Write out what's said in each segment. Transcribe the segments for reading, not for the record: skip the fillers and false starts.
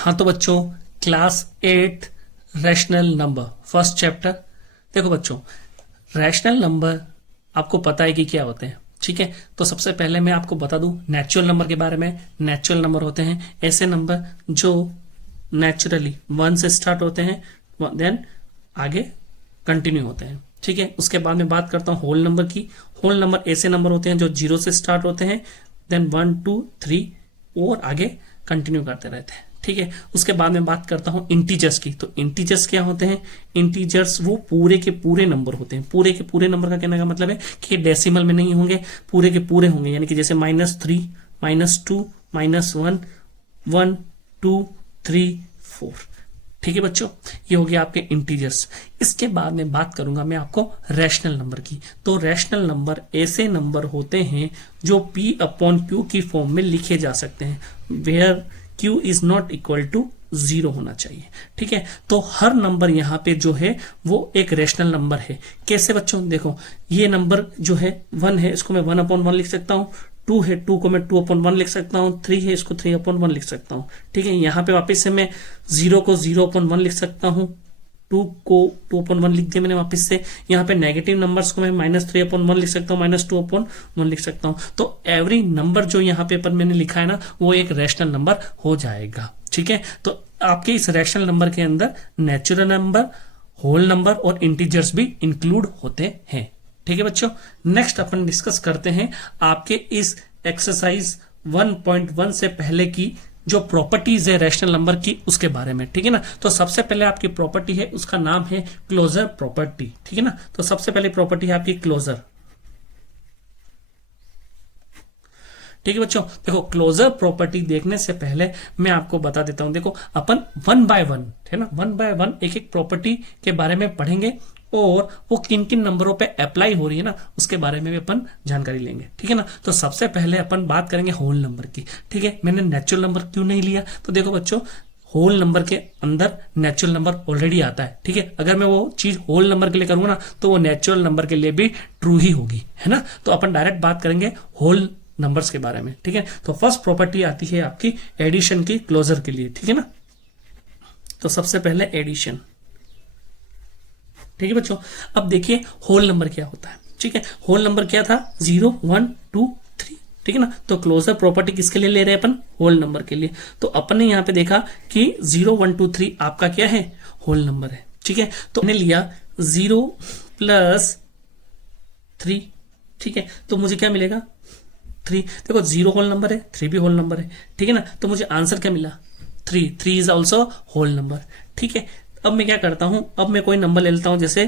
हाँ तो बच्चों, class 8 rational number first chapter. देखो बच्चों, रैशनल नंबर आपको पता है कि क्या होते हैं, ठीक है। तो सबसे पहले मैं आपको बता दूं नेचुरल नंबर के बारे में। नेचुरल नंबर होते हैं ऐसे नंबर जो नेचुरली 1 से स्टार्ट होते हैं, देन आगे कंटिन्यू होते हैं, ठीक है। उसके बाद में बात करता हूँ होल नंबर की। होल नंबर ऐसे नंबर होते हैं जो 0 से स्टार्ट होते हैं, देन 1 2 3 और आगे कंटिन्यू करते रहते हैं, ठीक है। उसके बाद में बात करता हूं इंटीजर्स की। तो इंटीजर्स क्या होते हैं? इंटीजर्स वो पूरे के पूरे नंबर होते हैं। पूरे के पूरे नंबर का कहने का मतलब है कि डेसिमल में नहीं होंगे, पूरे के पूरे होंगे। यानी कि जैसे -3 -2 -1 1 2 3 4, ठीक है बच्चों। ये हो गया आपके इंटीजर्स। इसके बाद में बात करूंगा मैं आपको रैशनल नंबर की। तो रैशनल नंबर ऐसे नंबर होते हैं जो P/Q की फॉर्म में लिखे जा सकते हैं, where Q is not equal to 0 होना चाहिए, ठीक है। तो हर नंबर यहाँ पे जो है वो एक रैशनल नंबर है। कैसे बच्चों? देखो, ये नंबर जो है 1 है, इसको मैं 1/1 लिख सकता हूँ। 2 है, 2 को मैं 2/1 लिख सकता हूँ। 3 है, इसको 3/1 लिख सकता हूँ, ठीक है। यहाँ पे वापस से मैं 0 को 0/1 लिख सकता हूँ। 2 को 2/1 लिख दिया मैंने वापस से। यहाँ पे नेगेटिव नंबर्स को मैं -3/1 लिख सकता हूँ, -2/1 लिख सकता हूँ। तो एवरी नंबर जो यहाँ पे पर मैंने लिखा है ना, वो एक रैशनल नंबर हो जाएगा, ठीक है। तो आपके इस रैशनल नंबर के अंदर नेचुरल नंबर, होल नंबर और इंटीजर्स भी इंक्लूड होते हैं, ठीक है बच्चों। नेक्स्ट अपन डिस्कस करते हैं आपके इस एक्सरसाइज 1.1 से पहले की जो प्रॉपर्टीज है रैशनल नंबर की, उसके बारे में, ठीक है ना। तो सबसे पहले आपकी प्रॉपर्टी है, उसका नाम है क्लोजर प्रॉपर्टी, ठीक है ना। तो सबसे पहले प्रॉपर्टी है आपकी क्लोजर, ठीक है बच्चों। देखो, क्लोजर प्रॉपर्टी देखने से पहले मैं आपको बता देता हूं। देखो, अपन 1 बाय 1 है ना, 1 बाय 1 एक एक प्रॉपर्टी के बारे में पढ़ेंगे और वो किन किन नंबरों पे अप्लाई हो रही है ना, उसके बारे में भी अपन जानकारी लेंगे, ठीक है ना। तो सबसे पहले अपन बात करेंगे होल नंबर की, ठीक है। मैंने नेचुरल नंबर क्यों नहीं लिया? तो देखो बच्चों, होल नंबर के अंदर नेचुरल नंबर ऑलरेडी आता है, ठीक है। अगर मैं वो चीज होल नंबर के लिए करूंगा ना, तो वो नेचुरल नंबर के लिए भी ट्रू ही होगी, है ना। तो अपन डायरेक्ट बात करेंगे होल नंबर्स के बारे में, ठीक है। तो फर्स्ट प्रॉपर्टी आती है आपकी एडिशन की क्लोजर के लिए, ठीक है ना। तो सबसे पहले एडिशन, ठीक है बच्चों। अब देखिए होल नंबर क्या होता है, ठीक है। होल नंबर क्या था? 0 1 2 3, ठीक है ना। तो क्लोजर प्रॉपर्टी किसके लिए ले रहे हैं अपन? होल नंबर के लिए। तो अपन ने यहां पे देखा कि 0 1 2 3 आपका क्या है? होल नंबर है, ठीक है। तो हमने लिया 0 + 3, ठीक है। तो मुझे क्या मिलेगा? 3। देखो, 0 होल नंबर है, 3 भी होल नंबर है, ठीक है ना। तो मुझे आंसर क्या मिला? 3 इज ऑल्सो होल नंबर, ठीक है। अब मैं क्या करता हूं, अब मैं कोई नंबर ले लेता हूं, जैसे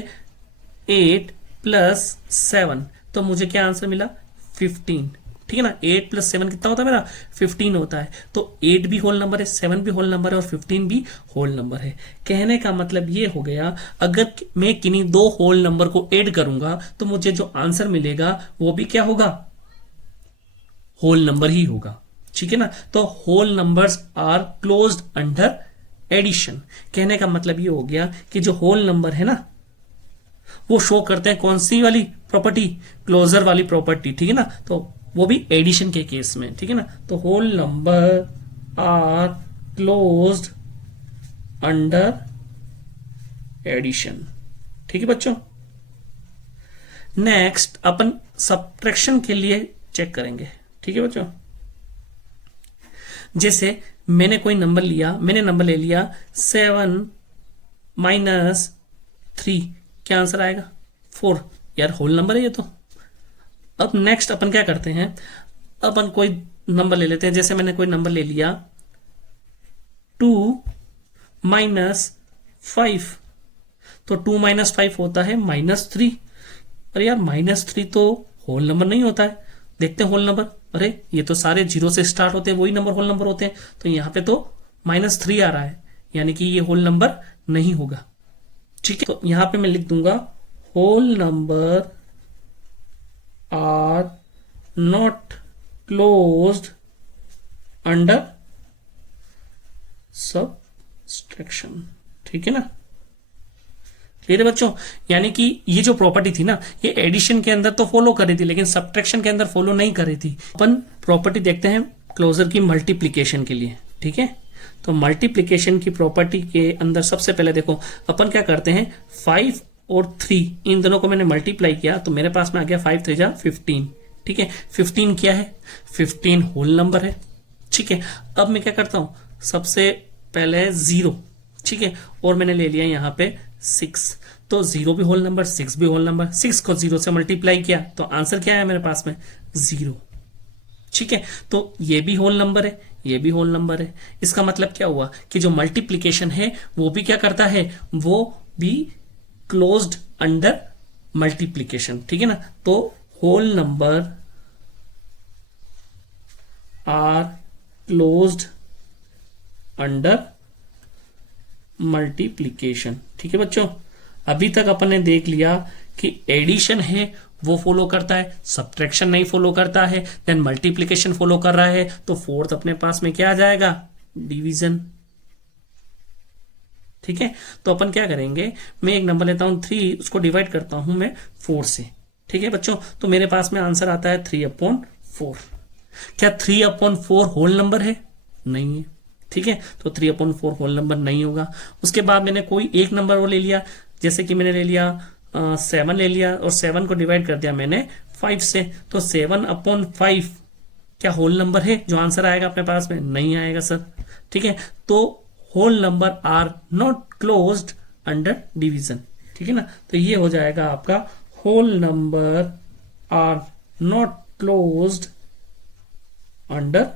8 + 7, तो मुझे क्या आंसर मिला? 15, ठीक है ना। 8 + 7 कितना होता है मेरा? 15 होता है। तो 8 भी होल नंबर है, 7 भी होल नंबर है और 15 भी होल नंबर है। कहने का मतलब ये हो गया, अगर मैं किन्हीं दो होल नंबर को ऐड करूंगा तो मुझे जो आंसर मिलेगा वो भी क्या होगा? होल नंबर ही होगा, ठीक है ना। तो whole numbers are closed under addition. कहने का मतलब ये हो गया कि जो होल नंबर है ना, वो शो करते हैं कौन सी वाली प्रॉपर्टी? क्लोजर वाली प्रॉपर्टी, ठीक है ना। तो वो भी एडिशन के केस में, ठीक है ना। तो whole number are closed under addition, ठीक है बच्चों। नेक्स्ट अपन सब्ट्रैक्शन के लिए चेक करेंगे, ठीक है बच्चों। जैसे मैंने कोई नंबर लिया, मैंने नंबर ले लिया 7 - 3, क्या आंसर आएगा? 4। यार होल नंबर है ये तो। अब नेक्स्ट अपन क्या करते हैं, अपन कोई नंबर ले लेते हैं। जैसे मैंने कोई नंबर ले लिया 2 - 5, तो 2 - 5 होता है -3। अरे यार, -3 तो होल नंबर नहीं होता है। देखते हैं होल नंबर। अरे ये तो सारे 0 से स्टार्ट होते हैं, वही नंबर होल नंबर होते हैं। तो यहां पे तो -3 आ रहा है, यानी कि ये होल नंबर नहीं होगा, ठीक है। तो यहां पे मैं लिख दूंगा whole number are not closed under subtraction, ठीक है ना। क्लियर है बच्चों। यानी कि ये जो प्रॉपर्टी थी ना, ये एडिशन के अंदर तो फॉलो कर रही थी, लेकिन सब्ट्रैक्शन के अंदर फॉलो नहीं कर रही थी। अपन प्रॉपर्टी देखते हैं क्लोजर की मल्टीप्लीकेशन के लिए, ठीक है। तो मल्टीप्लिकेशन की प्रॉपर्टी के अंदर सबसे पहले देखो अपन क्या करते हैं, 5 और 3 इन दोनों को मैंने मल्टीप्लाई किया तो मेरे पास में आ गया 5 3 जा 15। ठीक है, 15 क्या है, 15 होल नंबर है। ठीक है, अब मैं क्या करता हूं, सबसे पहले 0, ठीक है, और मैंने ले लिया यहाँ पे 6, तो 0 भी होल नंबर, 6 भी होल नंबर, 6 को 0 से मल्टीप्लाई किया तो आंसर क्या है मेरे पास में, 0। ठीक है, तो ये भी होल नंबर है, ये भी होल नंबर है। इसका मतलब क्या हुआ कि जो मल्टीप्लिकेशन है वो भी क्या करता है, वो भी क्लोज्ड अंडर मल्टीप्लिकेशन। ठीक है ना, तो whole number are closed under multiplication. ठीक है बच्चों, अभी तक अपन ने देख लिया कि एडिशन है वो फॉलो करता है, सब्ट्रैक्शन नहीं फॉलो करता है, देन मल्टीप्लिकेशन फॉलो कर रहा है, तो फोर्थ अपने पास में क्या आ जाएगा, डिवीजन। ठीक है, तो अपन क्या करेंगे, मैं एक नंबर लेता हूं 3, उसको डिवाइड करता हूं मैं 4 से। ठीक है बच्चों, तो मेरे पास में आंसर आता है 3/4। क्या 3/4 होल नंबर है, नहीं है। ठीक है, तो 3/4 होल नंबर नहीं होगा। उसके बाद मैंने कोई एक नंबर वो ले लिया, जैसे कि मैंने ले लिया 7 ले लिया, और 7 को डिवाइड कर दिया मैंने 5 से, तो 7/5 क्या होल नंबर है, जो आंसर आएगा अपने पास में, नहीं आएगा सर। ठीक है, तो whole number are not closed under division. ठीक है ना, तो ये हो जाएगा आपका whole number are not closed under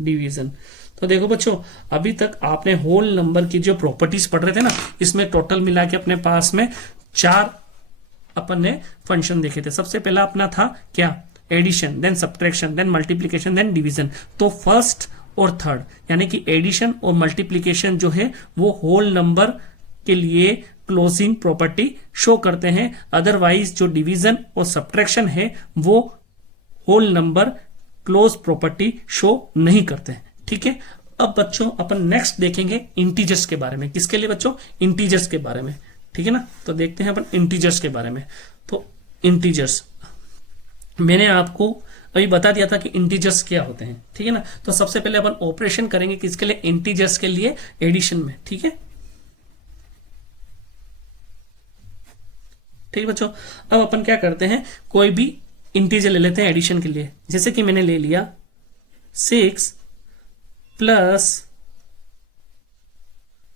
division. तो देखो बच्चों, अभी तक आपने होल नंबर की जो प्रॉपर्टीज पढ़ रहे थे ना, इसमें टोटल मिला के अपने पास में 4 अपन ने फंक्शन देखे थे। सबसे पहला अपना था क्या, addition, then subtraction, then multiplication, then division. तो फर्स्ट और थर्ड यानी कि एडिशन और मल्टीप्लिकेशन जो है वो होल नंबर के लिए क्लोजिंग प्रॉपर्टी शो करते हैं, अदरवाइज जो डिवीजन और सब्ट्रैक्शन है वो whole number close property show नहीं करते हैं। ठीक है, अब बच्चों अपन नेक्स्ट देखेंगे इंटीजर्स के बारे में। किसके लिए बच्चों, इंटीजर्स के बारे में। ठीक है ना, तो देखते हैं अपन इंटीजर्स के बारे में। तो इंटीजर्स मैंने आपको अभी बता दिया था कि इंटीजर्स क्या होते हैं। ठीक है ना, तो सबसे पहले अपन ऑपरेशन करेंगे किसके लिए, इंटीजर्स के लिए, एडिशन में। ठीक है, ठीक बच्चों, अब अपन क्या करते हैं, कोई भी इंटीजर ले लेते हैं एडिशन के लिए। जैसे कि मैंने ले लिया 6 प्लस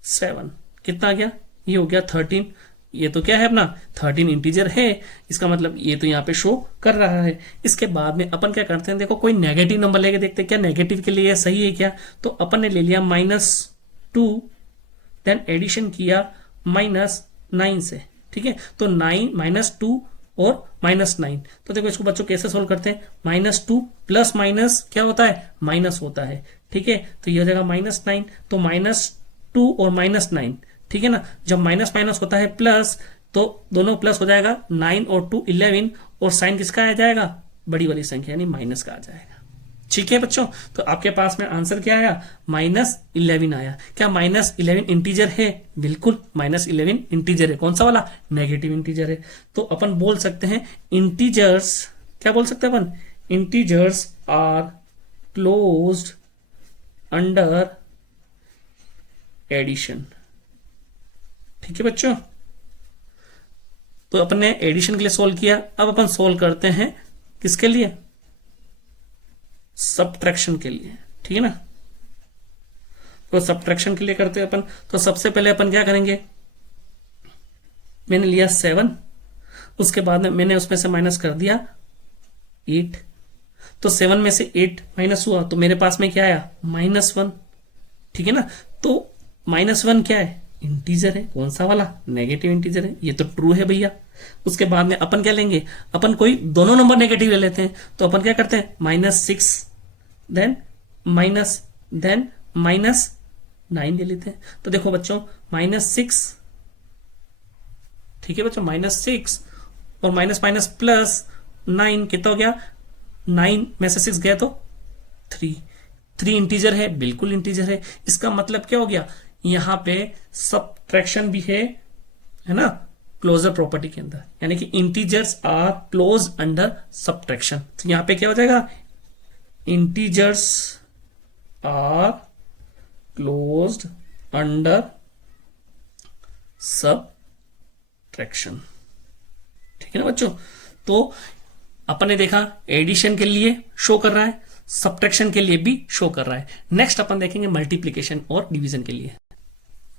7, कितना आ गया, ये हो गया 13। ये तो क्या है अपना 13 इंटीजर है, इसका मतलब ये तो यहाँ पे शो कर रहा है। इसके बाद में अपन क्या करते हैं, देखो कोई नेगेटिव नंबर लेके देखते हैं क्या नेगेटिव के लिए सही है क्या। तो अपन ने ले लिया -2, देन एडिशन किया -9 से। ठीक है, तो 9 -2 और -9। तो देखो इसको बच्चों कैसे सोल्व करते हैं, -2 प्लस माइनस क्या होता है, माइनस होता है। ठीक है, तो ये हो जाएगा -9, तो -2 और -9। ठीक है ना, जब माइनस माइनस होता है प्लस, तो दोनों प्लस हो जाएगा, 9 और 2 11, और साइन किसका आ जाएगा, बड़ी वाली संख्या यानी माइनस का आ जाएगा। ठीक है बच्चों, तो आपके पास में आंसर क्या आया, -11 आया। क्या -11 इंटीजर है, बिल्कुल -11 इंटीजर है। कौन सा वाला, नेगेटिव इंटीजर है। तो अपन बोल सकते हैं इंटीजर्स, क्या बोल सकते हैं अपन, integers are closed under addition. ठीक है बच्चों, तो अपन ने एडिशन के लिए सोल्व किया। अब अपन सोल्व करते हैं किसके लिए, सब्ट्रैक्शन के लिए। ठीक है ना, तो सब्ट्रैक्शन के लिए करते हैं अपन। तो सबसे पहले अपन क्या करेंगे, मैंने लिया 7, उसके बाद में मैंने उसमें से माइनस कर दिया 8, तो 7 में से 8 माइनस हुआ तो मेरे पास में क्या आया, -1। ठीक है ना, तो -1 क्या है, इंटीजर है। कौन सा वाला, नेगेटिव इंटीजर है, ये तो ट्रू है भैया। उसके बाद में अपन क्या लेंगे, अपन कोई दोनों नंबर नेगेटिव ले लेते हैं। तो अपन क्या करते हैं, -6 देन -9 ले लेते हैं। तो देखो बच्चों -6, ठीक है बच्चों, -6 और माइनस माइनस प्लस 9 कितना हो गया, 9 में से 6 गया तो 3 इंटीजर है, बिल्कुल इंटीजर है। इसका मतलब क्या हो गया, यहां पे सब्ट्रैक्शन भी है ना, क्लोजर प्रॉपर्टी के अंदर, यानी कि integers are close under subtraction. तो यहां पे क्या हो जाएगा, integers are closed under subtraction. ठीक है ना बच्चों। तो अपन ने देखा एडिशन के लिए शो कर रहा है, सब्ट्रैक्शन के लिए भी शो कर रहा है। नेक्स्ट अपन देखेंगे मल्टीप्लीकेशन और डिवीजन के लिए।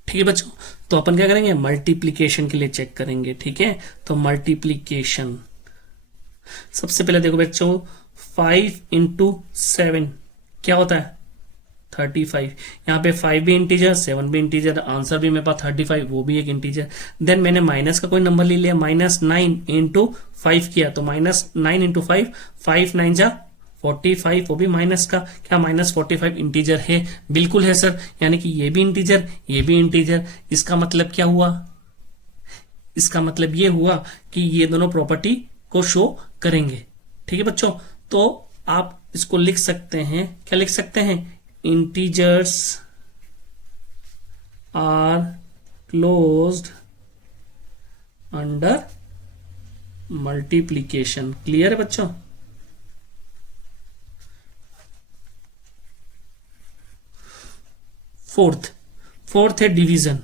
ठीक है बच्चों, तो अपन क्या करेंगे, मल्टीप्लीकेशन के लिए चेक करेंगे। ठीक है, तो मल्टीप्लीकेशन सबसे पहले देखो बच्चों, 5 इंटू 7 क्या होता है 35। यहाँ पे 5 भी इंटीजर, 7 भी इंटीजर, आंसर भी मेरे पास 35, वो भी एक इंटीजर। देन मैंने माइनस का कोई नंबर ले लिया, -9 इंटू 5 किया, तो -9 इंटू 5, 5 9 जा 45, वो भी माइनस का, क्या -45 इंटीजर है? बिल्कुल है सर, यानी कि ये भी इंटीजर, ये भी इंटीजर। इसका मतलब क्या हुआ, इसका मतलब ये हुआ कि ये दोनों प्रॉपर्टी को शो करेंगे। ठीक है बच्चों, तो आप इसको लिख सकते हैं, क्या लिख सकते हैं, integers are closed under multiplication. Clear है बच्चों। फोर्थ है डिवीजन।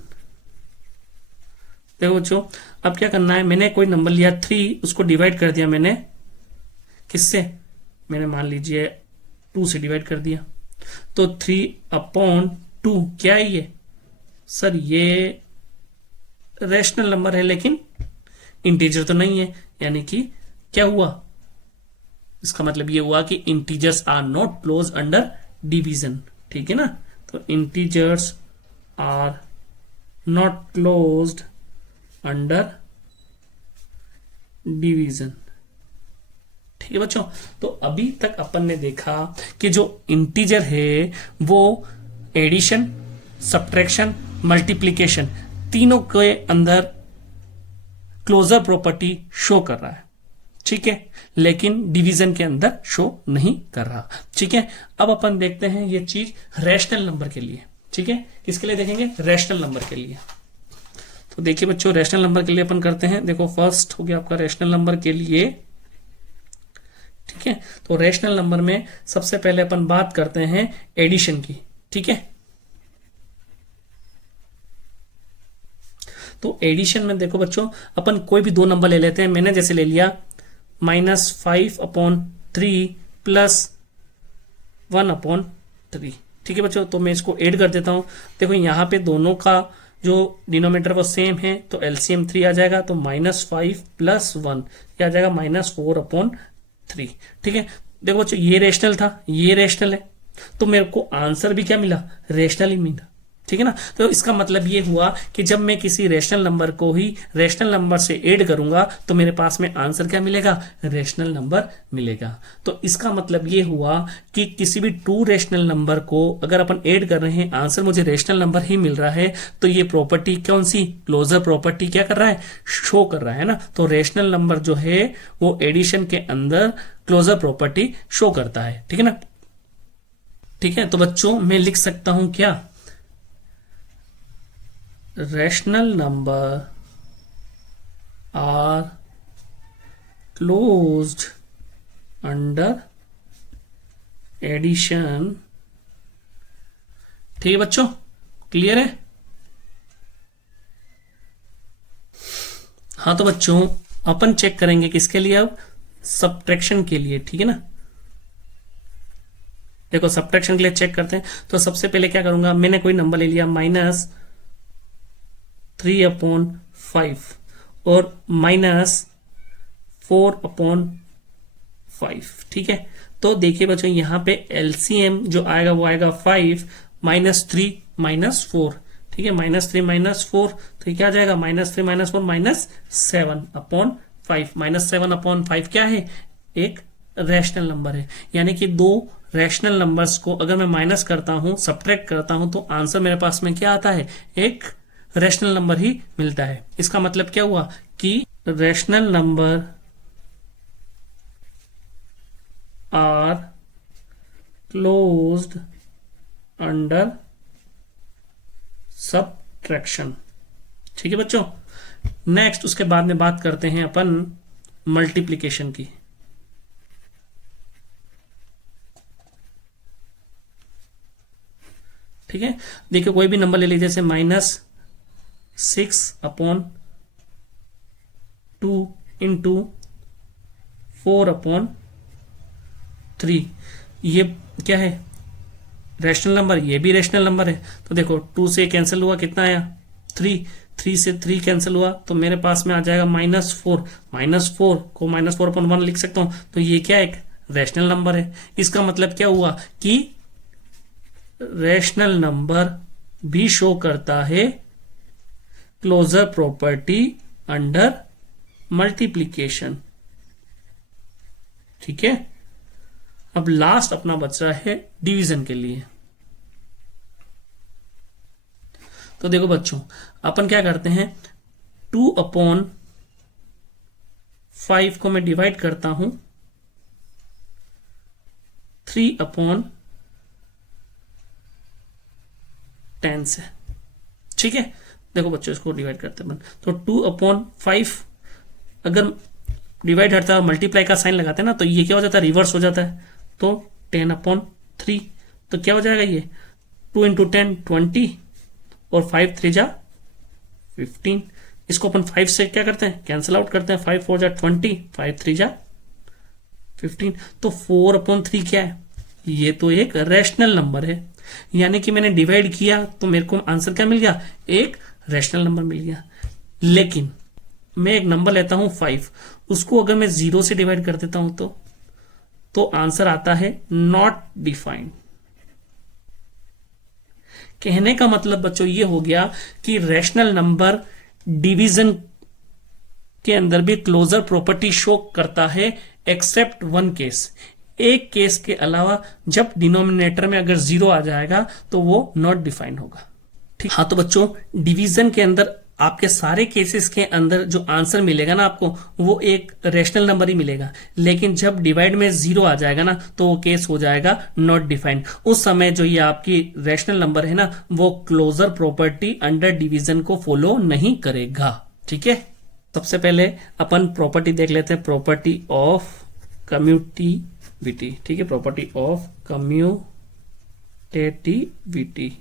देखो बच्चों, अब क्या करना है, मैंने कोई नंबर लिया 3, उसको डिवाइड कर दिया मैंने किससे, मैंने मान लीजिए 2 से डिवाइड कर दिया, तो 3/2 क्या है ये सर, ये रैशनल नंबर है लेकिन इंटीजर तो नहीं है, यानी कि क्या हुआ, इसका मतलब ये हुआ कि integers are not close under division. ठीक है ना, तो integers are not closed under division. ठीक है बच्चों, तो अभी तक अपन ने देखा कि जो इंटीजर है वो एडिशन, सब्ट्रैक्शन, मल्टीप्लीकेशन तीनों के अंदर क्लोजर प्रॉपर्टी शो कर रहा है। ठीक है, लेकिन डिवीजन के अंदर शो नहीं कर रहा। ठीक है, अब अपन देखते हैं ये चीज रैशनल नंबर के लिए। ठीक है, किसके लिए देखेंगे, रैशनल नंबर के लिए। तो देखिए बच्चों, रैशनल नंबर के लिए अपन करते हैं, देखो फर्स्ट हो गया आपका रैशनल नंबर के लिए। ठीक है, तो रैशनल नंबर में सबसे पहले अपन बात करते हैं एडिशन की। ठीक है, तो एडिशन में देखो बच्चों, अपन कोई भी 2 नंबर ले लेते हैं। मैंने जैसे ले लिया -5/3 प्लस 1/3। ठीक है बच्चों, तो मैं इसको ऐड कर देता हूं। देखो यहाँ पे दोनों का जो डिनोमिनेटर वो सेम है, तो एलसीएम 3 आ जाएगा, तो -5 + 1 क्या आ जाएगा, -4/3। ठीक है, देखो बच्चों ये रेशनल था, ये रेशनल है, तो मेरे को आंसर भी क्या मिला, रेशनल ही मिला। ठीक है ना, तो इसका मतलब ये हुआ कि जब मैं किसी रेशनल नंबर को ही रेशनल नंबर से ऐड करूंगा तो मेरे पास में आंसर क्या मिलेगा, रेशनल नंबर मिलेगा। तो इसका मतलब ये हुआ कि किसी भी 2 रेशनल नंबर को अगर अपन ऐड कर रहे हैं, आंसर मुझे रेशनल नंबर ही मिल रहा है, तो ये प्रॉपर्टी कौन सी, क्लोजर प्रॉपर्टी क्या कर रहा है, शो कर रहा है ना। तो रेशनल नंबर जो है वो एडिशन के अंदर क्लोजर प्रॉपर्टी शो करता है। ठीक है ना। ठीक है, तो बच्चों मैं लिख सकता हूं क्या, rational number are closed under addition। ठीक है बच्चों, क्लियर है। हाँ तो बच्चों अपन चेक करेंगे किसके लिए, अब सब्ट्रैक्शन के लिए। ठीक है ना, देखो सब्ट्रैक्शन के लिए चेक करते हैं। तो सबसे पहले क्या करूंगा, मैंने कोई नंबर ले लिया -3/5 और -4/5। ठीक है, तो देखिए बच्चों यहाँ पे एलसीएम जो आएगा वो आएगा 5 -3 -4। ठीक है, -3 -4, तो क्या आ जाएगा, -3 -4 -7/5। -7/5 क्या है, एक रैशनल नंबर है, यानी कि 2 रैशनल नंबर्स को अगर मैं माइनस करता हूं, सब्ट्रैक्ट करता हूं, तो आंसर मेरे पास में क्या आता है, एक रैशनल नंबर ही मिलता है। इसका मतलब क्या हुआ कि rational number are closed under subtraction. ठीक है बच्चों, नेक्स्ट उसके बाद में बात करते हैं अपन मल्टीप्लिकेशन की। ठीक है, देखिए कोई भी नंबर ले लीजिए, जैसे -6/2 इंटू 4/3, ये क्या है, रैशनल नंबर, ये भी रैशनल नंबर है। तो देखो 2 से कैंसिल हुआ, कितना आया 3, 3 से 3 कैंसिल हुआ तो मेरे पास में आ जाएगा -4, -4 को -4/1 लिख सकता हूं। तो ये क्या है, एक रैशनल नंबर है। इसका मतलब क्या हुआ कि रैशनल नंबर भी शो करता है क्लोजर प्रॉपर्टी अंडर मल्टीप्लीकेशन। ठीक है, अब लास्ट अपना बच रहा है डिवीजन के लिए। तो देखो बच्चों, अपन क्या करते हैं, 2/5 को मैं डिवाइड करता हूं 3/10 से। ठीक है, देखो बच्चों इसको डिवाइड करते हैं, तो 2/5 अगर डिवाइड हटता है मल्टीप्लाई का साइन लगाते हैं ना, तो ये क्या हो जाता है, रिवर्स हो जाता है। तो 10/3, तो क्या हो जाएगा ये 2 × 10 20 और 5 3 जा 15। इसको अपन 5 से क्या करते हैं, कैंसिल आउट करते हैं, 5 4 जा 20, 5 3 जा 15। तो 4/3 क्या है, ये तो एक रैशनल नंबर है। यानी कि मैंने डिवाइड किया तो मेरे को आंसर क्या मिल गया, एक रैशनल नंबर मिल गया। लेकिन मैं एक नंबर लेता हूं 5, उसको अगर मैं 0 से डिवाइड कर देता हूं तो आंसर आता है नॉट डिफाइंड। कहने का मतलब बच्चों ये हो गया कि रैशनल नंबर डिवीजन के अंदर भी क्लोजर प्रॉपर्टी शो करता है, एक्सेप्ट वन केस, एक केस के अलावा, जब डिनोमिनेटर में अगर 0 आ जाएगा तो वो नॉट डिफाइंड होगा। ठीक, हाँ तो बच्चों डिवीजन के अंदर आपके सारे केसेस के अंदर जो आंसर मिलेगा ना आपको, वो एक रैशनल नंबर ही मिलेगा। लेकिन जब डिवाइड में 0 आ जाएगा ना, तो वो केस हो जाएगा नॉट डिफाइंड। उस समय जो ये आपकी रैशनल नंबर है ना, वो क्लोजर प्रॉपर्टी अंडर डिवीजन को फॉलो नहीं करेगा। ठीक है, सबसे पहले अपन प्रॉपर्टी देख लेते हैं, प्रॉपर्टी ऑफ कम्यूटेटिविटी। ठीक है, प्रॉपर्टी ऑफ कम्यूटेटिविटी।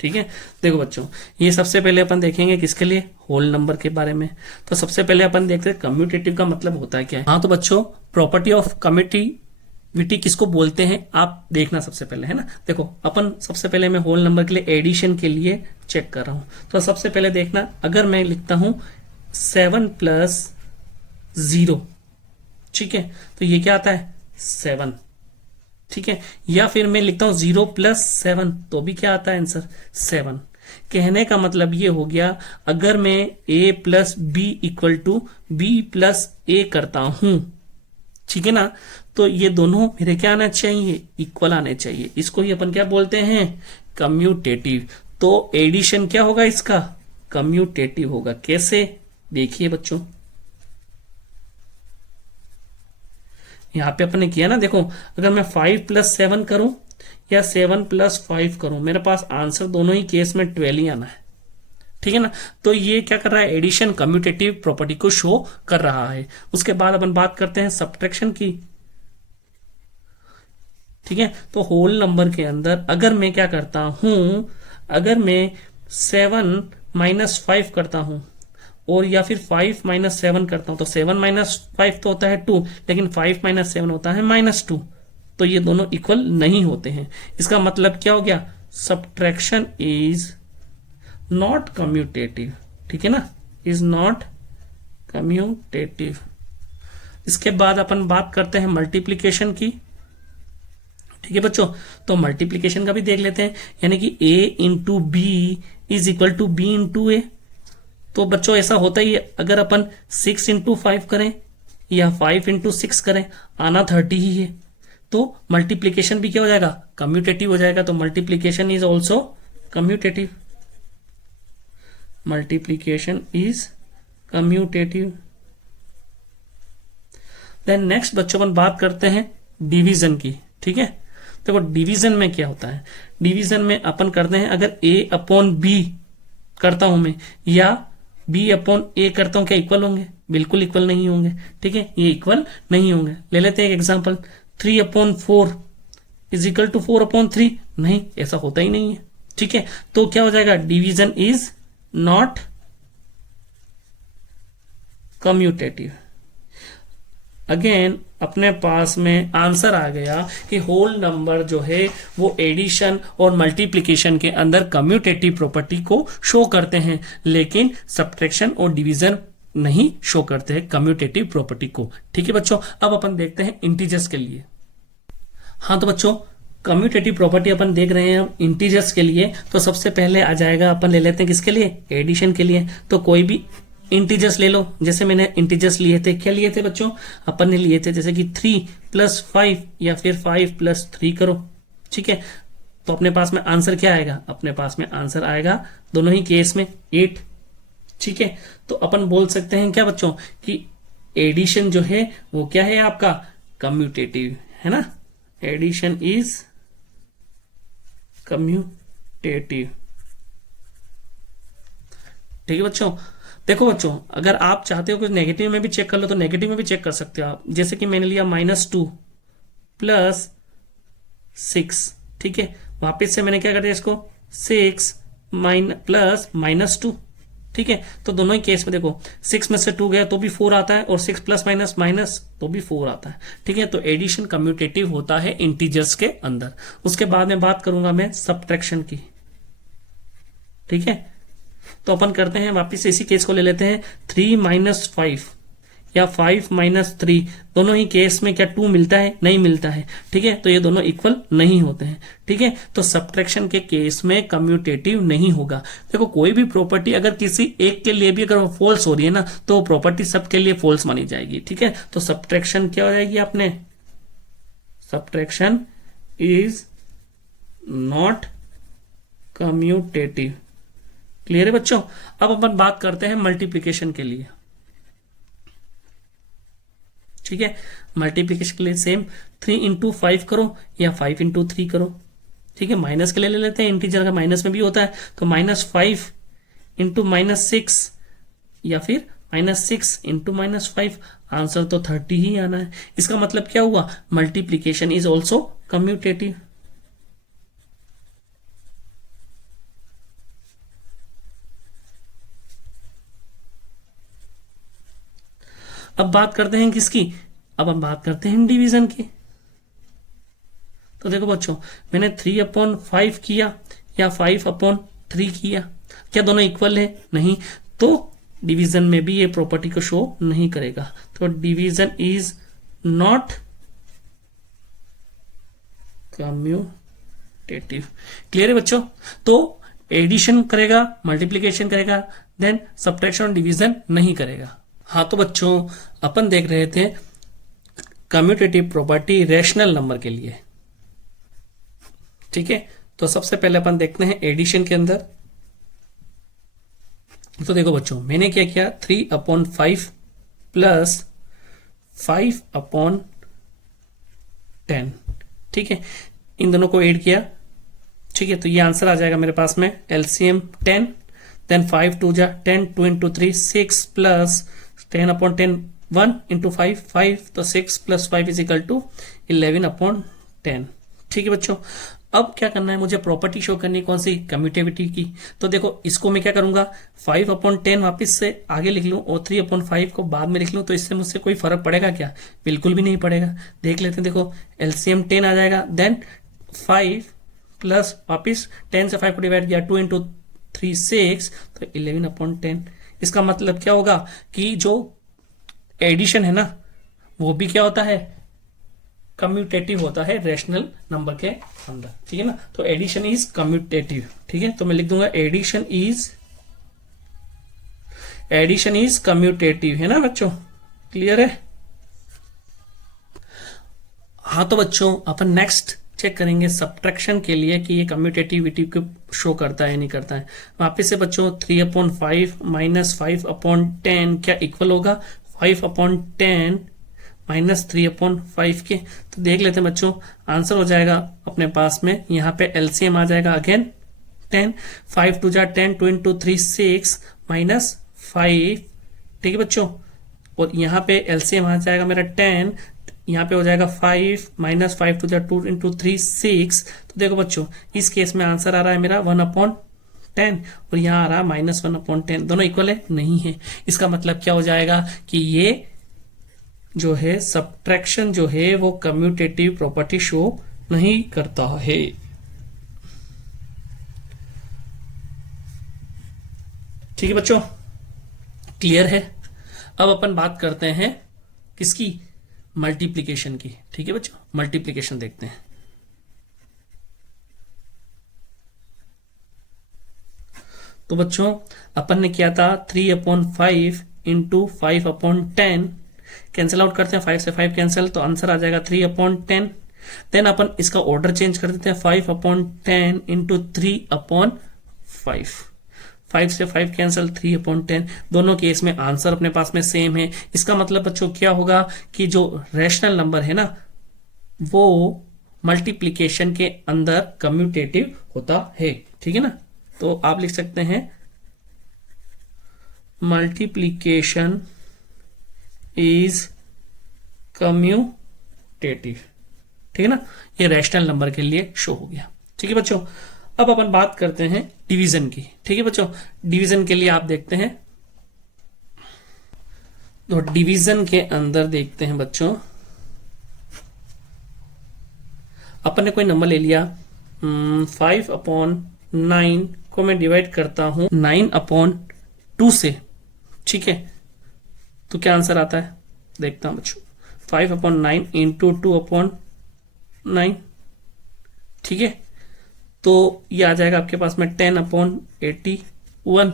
ठीक है, देखो बच्चों, ये सबसे पहले अपन देखेंगे किसके लिए, होल नंबर के बारे में। तो सबसे पहले अपन देखते हैं कम्यूटेटिव का मतलब होता है क्या है। हाँ तो बच्चों, प्रॉपर्टी ऑफ कम्यूटेटिविटी किसको बोलते हैं आप देखना सबसे पहले, है ना। देखो अपन सबसे पहले मैं होल नंबर के लिए एडिशन के लिए चेक कर रहा हूं। तो सबसे पहले देखना, अगर मैं लिखता हूं 7 + 0, ठीक है, तो ये क्या आता है 7। ठीक है, या फिर मैं लिखता हूं 0 + 7, तो भी क्या आता है आंसर 7। कहने का मतलब ये हो गया, अगर मैं a + b = b + a करता हूं, ठीक है ना, तो ये दोनों मेरे क्या आना चाहिए, इक्वल आने चाहिए। इसको ही अपन क्या बोलते हैं, कम्यूटेटिव। तो एडिशन क्या होगा इसका, कम्यूटेटिव होगा। कैसे, देखिए बच्चों, यहां पे अपन ने किया ना, देखो अगर मैं 5 + 7 करूं या 7 + 5 करूं, मेरे पास आंसर दोनों ही केस में 12 ही आना है। ठीक है ना, तो ये क्या कर रहा है, एडिशन कम्यूटेटिव प्रॉपर्टी को शो कर रहा है। उसके बाद अपन बात करते हैं सब्ट्रैक्शन की। ठीक है, तो होल नंबर के अंदर अगर मैं क्या करता हूं, अगर मैं 7 - 5 करता हूं और या फिर 5 - 7 करता हूं, तो 7 - 5 तो होता है 2, लेकिन 5 - 7 होता है -2। तो ये दोनों इक्वल नहीं होते हैं। इसका मतलब क्या हो गया, सब्ट्रैक्शन इज नॉट कम्यूटेटिव। ठीक है ना, इज नॉट कम्यूटेटिव। इसके बाद अपन बात करते हैं मल्टीप्लीकेशन की। ठीक है बच्चों, तो मल्टीप्लीकेशन का भी देख लेते हैं, यानी कि a × b = b × a। तो बच्चों ऐसा होता ही है, अगर अपन 6 × 5 करें या 5 × 6 करें, आना 30 ही है। तो मल्टीप्लीकेशन भी क्या हो जाएगा, कम्यूटेटिव हो जाएगा। तो multiplication is also commutative, multiplication is commutative. Then next बच्चों अपन बात करते हैं डिवीजन की। ठीक है, देखो डिवीजन में क्या होता है, डिवीजन में अपन करते हैं, अगर a/b करता हूं मैं या b/a करता हूं, क्या इक्वल होंगे, बिल्कुल इक्वल नहीं होंगे। ठीक है, ये इक्वल नहीं होंगे। ले लेते हैं एक एग्जांपल, 3/4 इज इक्वल टू 4/3, नहीं, ऐसा होता ही नहीं है। ठीक है, तो क्या हो जाएगा, division is not commutative. Again अपने पास में आंसर आ गया कि होल नंबर जो है वो एडिशन और मल्टीप्लिकेशन के अंदर कम्यूटेटिव प्रॉपर्टी को शो करते हैं, लेकिन सब्ट्रैक्शन और डिवीजन नहीं शो करते हैं कम्यूटेटिव प्रॉपर्टी को। ठीक है बच्चों, अब अपन देखते हैं इंटीजर्स के लिए। हाँ तो बच्चों, कम्यूटेटिव प्रॉपर्टी अपन देख रहे हैं हम इंटीजर्स के लिए, तो सबसे पहले आ जाएगा, अपन ले लेते हैं किसके लिए, एडिशन के लिए। तो कोई भी इंटीजर्स ले लो, जैसे मैंने इंटीजर्स लिए थे, क्या लिए थे बच्चों, अपन ने लिए थे जैसे कि 3+5 या फिर 5+3 करो। ठीक है, तो अपने पास में आंसर क्या आएगा, अपने पास में आंसर आएगा दोनों ही केस में 8। ठीक है, तो अपन बोल सकते हैं क्या बच्चों कि एडिशन जो है वो क्या है आपका, कम्यूटेटिव है ना, एडिशन इज कम्यूटेटिव। ठीक है बच्चों, देखो बच्चों, अगर आप चाहते हो कि नेगेटिव में भी चेक कर लो तो नेगेटिव में भी चेक कर सकते हो आप, जैसे कि मैंने लिया -2 + 6। ठीक है, वापस से मैंने क्या कर दिया इसको, 6 प्लस -2। ठीक है, तो दोनों ही केस में देखो 6 में से 2 गया तो भी 4 आता है, और 6 प्लस माइनस माइनस तो भी 4 आता है। ठीक है, तो एडिशन कम्यूटेटिव होता है इंटीजर्स के अंदर। उसके बाद में बात करूंगा मैं सब्ट्रैक्शन की। ठीक है, तो अपन करते हैं वापिस इसी केस को ले लेते हैं, 3-5 या 5-3, दोनों ही केस में क्या 2 मिलता है, नहीं मिलता है। ठीक है, तो ये दोनों इक्वल नहीं होते हैं। ठीक है, तो सब्ट्रैक्शन के केस में कम्यूटेटिव नहीं होगा। देखो कोई भी प्रॉपर्टी अगर किसी एक के लिए भी अगर फॉल्स हो रही है ना, तो प्रॉपर्टी सबके लिए फॉल्स मानी जाएगी। ठीक है, तो सब्ट्रैक्शन क्या हो जाएगी आपने, subtraction is not commutative. Clear है बच्चों, अब अपन बात करते हैं मल्टीप्लिकेशन के लिए। ठीक है, मल्टीप्लिकेशन के लिए सेम 3 × 5 करो या 5 × 3 करो। ठीक है, माइनस के लिए ले लेते हैं, इंटीजर का माइनस में भी होता है, तो -5 × -6 या फिर -6 × -5, आंसर तो 30 ही आना है। इसका मतलब क्या हुआ, मल्टीप्लिकेशन इज ऑल्सो कम्यूटेटिव। अब बात करते हैं किसकी, अब हम बात करते हैं डिवीजन की। तो देखो बच्चों, मैंने 3/5 किया या 5/3 किया, क्या दोनों इक्वल है, नहीं, तो डिवीजन में भी ये प्रॉपर्टी को शो नहीं करेगा। तो division is not commutative. Clear है बच्चों, तो एडिशन करेगा, मल्टीप्लीकेशन करेगा, देन सब्ट्रैक्शन और डिवीजन नहीं करेगा। हाँ तो बच्चों, अपन देख रहे थे कम्यूटेटिव प्रॉपर्टी रैशनल नंबर के लिए। ठीक है, तो सबसे पहले अपन देखते हैं एडिशन के अंदर। तो देखो बच्चों, मैंने क्या किया, 3/5 + 5/10। ठीक है, इन दोनों को ऐड किया। ठीक है, तो ये आंसर आ जाएगा मेरे पास में, एलसीएम 10, देन 5 2 जा 10, 2 × 3 6 प्लस 10/10, 1 × 5 5, तो 6 + 5 = 11/10। ठीक है बच्चों, अब क्या करना है मुझे, प्रॉपर्टी शो करनी, कौन सी, कम्यूटेटिविटी की। तो देखो इसको मैं क्या करूंगा, 5/10 वापस से आगे लिख लूं और 3/5 को बाद में लिख लूं, तो इससे मुझसे कोई फर्क पड़ेगा क्या, बिल्कुल भी नहीं पड़ेगा। देख लेते हैं, देखो एलसीएम 10 आ जाएगा, देन 5 प्लस वापिस 10 से 5 को डिवाइड किया, 2 × 3 6, तो 11/10। इसका मतलब क्या होगा कि जो एडिशन है ना, वो भी क्या होता है, कम्यूटेटिव होता है रैशनल नंबर के अंदर। ठीक है ना, तो एडिशन इज कम्यूटेटिव। ठीक है, तो मैं लिख दूंगा एडिशन इज कम्यूटेटिव, है ना बच्चों, क्लियर है। हाँ तो बच्चों, अपन नेक्स्ट चेक करेंगे सब्ट्रैक्शन के लिए कि ये कम्यूटेटिविटी को शो करता है नहीं करता है। वापिस से बच्चों, 3/5 - 5/10 क्या इक्वल होगा 5/10 - 3/5 के। तो देख लेते हैं बच्चों, आंसर हो जाएगा अपने पास में, यहाँ पे एलसीएम आ जाएगा अगेन 10, 5 2 जा 10, 2 × 3 6 -5। ठीक है बच्चों, और यहाँ पे एलसीएम आ जाएगा मेरा 10, यहाँ पे हो जाएगा 5 माइनस 5 टू द 2 इंटू 3 6। तो देखो बच्चों इस केस में आंसर आ रहा है मेरा 1/10 और यहाँ आ रहा है -1/10। दोनों इक्वल है? नहीं है। इसका मतलब क्या हो जाएगा कि ये जो है सब्ट्रैक्शन जो है वो कम्यूटेटिव प्रॉपर्टी शो नहीं करता है। ठीक है बच्चों, क्लियर है? अब अपन बात करते हैं किसकी? मल्टीप्लिकेशन की। ठीक है बच्चों, मल्टीप्लिकेशन देखते हैं। तो बच्चों अपन ने किया था 3/5 इंटू 5/10। कैंसिल आउट करते हैं, 5 से 5 कैंसिल, तो आंसर आ जाएगा 3/10। देन अपन इसका ऑर्डर चेंज कर देते हैं, 5/10 इंटू 3/5। 5 से 5 कैंसिल, 3/10। दोनों केस में आंसर अपने पास में सेम है। इसका मतलब बच्चों क्या होगा कि जो रैशनल नंबर है ना वो मल्टीप्लिकेशन के अंदर कम्यूटेटिव होता है। ठीक है ना? तो आप लिख सकते हैं मल्टीप्लिकेशन इज कम्यूटेटिव। ठीक है ना? ये रैशनल नंबर के लिए शो हो गया। ठीक है बच्चों, अब अपन बात करते हैं डिवीजन की। ठीक है बच्चों, डिवीजन के लिए आप देखते हैं, तो डिवीजन के अंदर देखते हैं बच्चों, अपन ने कोई नंबर ले लिया 5/9 को मैं डिवाइड करता हूं 9/2 से। ठीक है, तो क्या आंसर आता है देखता हूं बच्चों, 5/9 इंटू 2/9। ठीक है, तो ये आ जाएगा आपके पास में 10/81।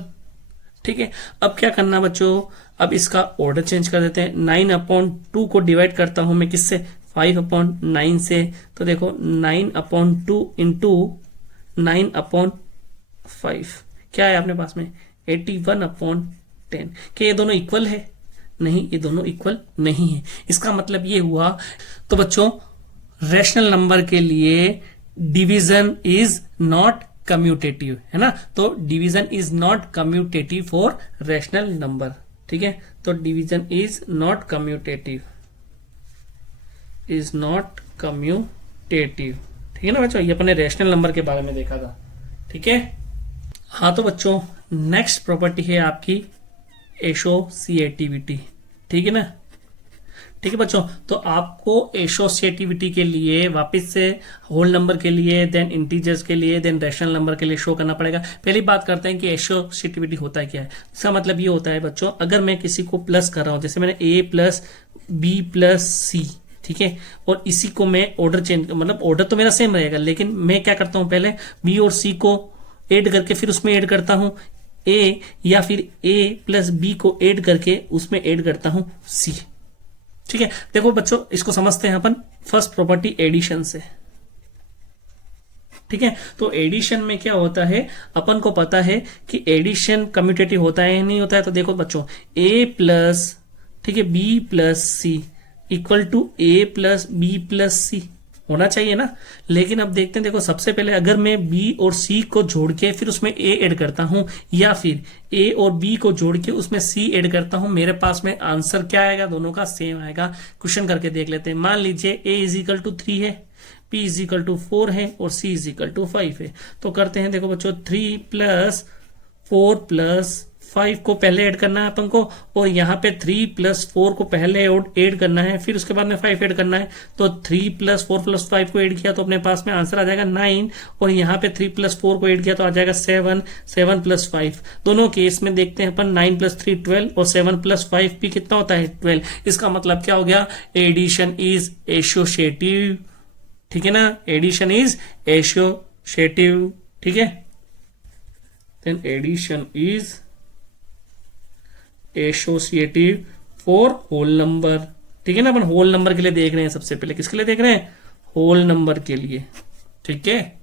ठीक है, अब क्या करना बच्चों, अब इसका ऑर्डर चेंज कर देते हैं। 9/2 को डिवाइड करता हूं मैं किससे? 5/9 से। तो देखो 9/2 इंटू 9/5 क्या है अपने पास में? 81/10। क्या ये दोनों इक्वल है? नहीं, ये दोनों इक्वल नहीं है। इसका मतलब ये हुआ, तो बच्चों रैशनल नंबर के लिए डिवीजन इज नॉट कम्यूटेटिव, है ना? तो division is not commutative for rational number. ठीक है, तो division is not commutative, is not commutative. ठीक है ना बच्चों, ये अपने रैशनल नंबर के बारे में देखा था। ठीक है, हाँ तो बच्चों नेक्स्ट प्रॉपर्टी है आपकी एसोसिएटिविटी। ठीक है ना? ठीक है बच्चों, तो आपको एसोसिएटिविटी के लिए वापस से होल नंबर के लिए, देन इंटीजर्स के लिए, देन रैशनल नंबर के लिए शो करना पड़ेगा। पहली बात करते हैं कि एसोसिएटिविटी होता है क्या है। इसका मतलब ये होता है बच्चों, अगर मैं किसी को प्लस कर रहा हूं, जैसे मैंने a plus B plus C, ठीक है, और इसी को मैं ऑर्डर चेंज, मतलब ऑर्डर तो मेरा सेम रहेगा, लेकिन मैं क्या करता हूं, पहले बी और सी को ऐड करके फिर उसमें ऐड करता हूं ए, या फिर a प्लस बी को ऐड करके उसमें ऐड करता हूं सी। ठीक है, देखो बच्चों इसको समझते हैं अपन फर्स्ट प्रॉपर्टी एडिशन से। ठीक है, तो एडिशन में क्या होता है, अपन को पता है कि एडिशन कम्यूटेटिव होता है या नहीं होता है। तो देखो बच्चों a प्लस, ठीक है, b plus C equal to a plus B plus C होना चाहिए ना। लेकिन अब देखते हैं, देखो सबसे पहले अगर मैं b और c को जोड़ के फिर उसमें a ऐड करता हूं, या फिर a और b को जोड़ के उसमें c ऐड करता हूं, मेरे पास में आंसर क्या आएगा? दोनों का सेम आएगा। क्वेश्चन करके देख लेते हैं। मान लीजिए a इज इक्वल टू 3 है, p इज इक्वल टू 4 है और c इज इक्वल टू 5 है। तो करते हैं, देखो बच्चों 3 प्लस 4 प्लस 5 को पहले ऐड करना है अपन को, और यहाँ पे 3 प्लस 4 को पहले ऐड करना है, फिर उसके बाद में 5 ऐड करना है। तो 3 प्लस 4 प्लस 5 को ऐड किया तो अपने पास में आंसर आ जाएगा 9, और यहाँ पे 3 प्लस 4 को ऐड किया तो आ जाएगा 7, 7 प्लस 5। दोनों केस में देखते हैं अपन, 9 प्लस 3 12 और 7 प्लस 5 भी कितना होता है? 12। इसका मतलब क्या हो गया? Addition is associative. ठीक है ना, एडिशन इज एसोसिएटिव। ठीक है, then addition is associative for whole number. ठीक है ना, अपन होल नंबर के लिए देख रहे हैं। सबसे पहले किसके लिए देख रहे हैं? होल नंबर के लिए। ठीक है,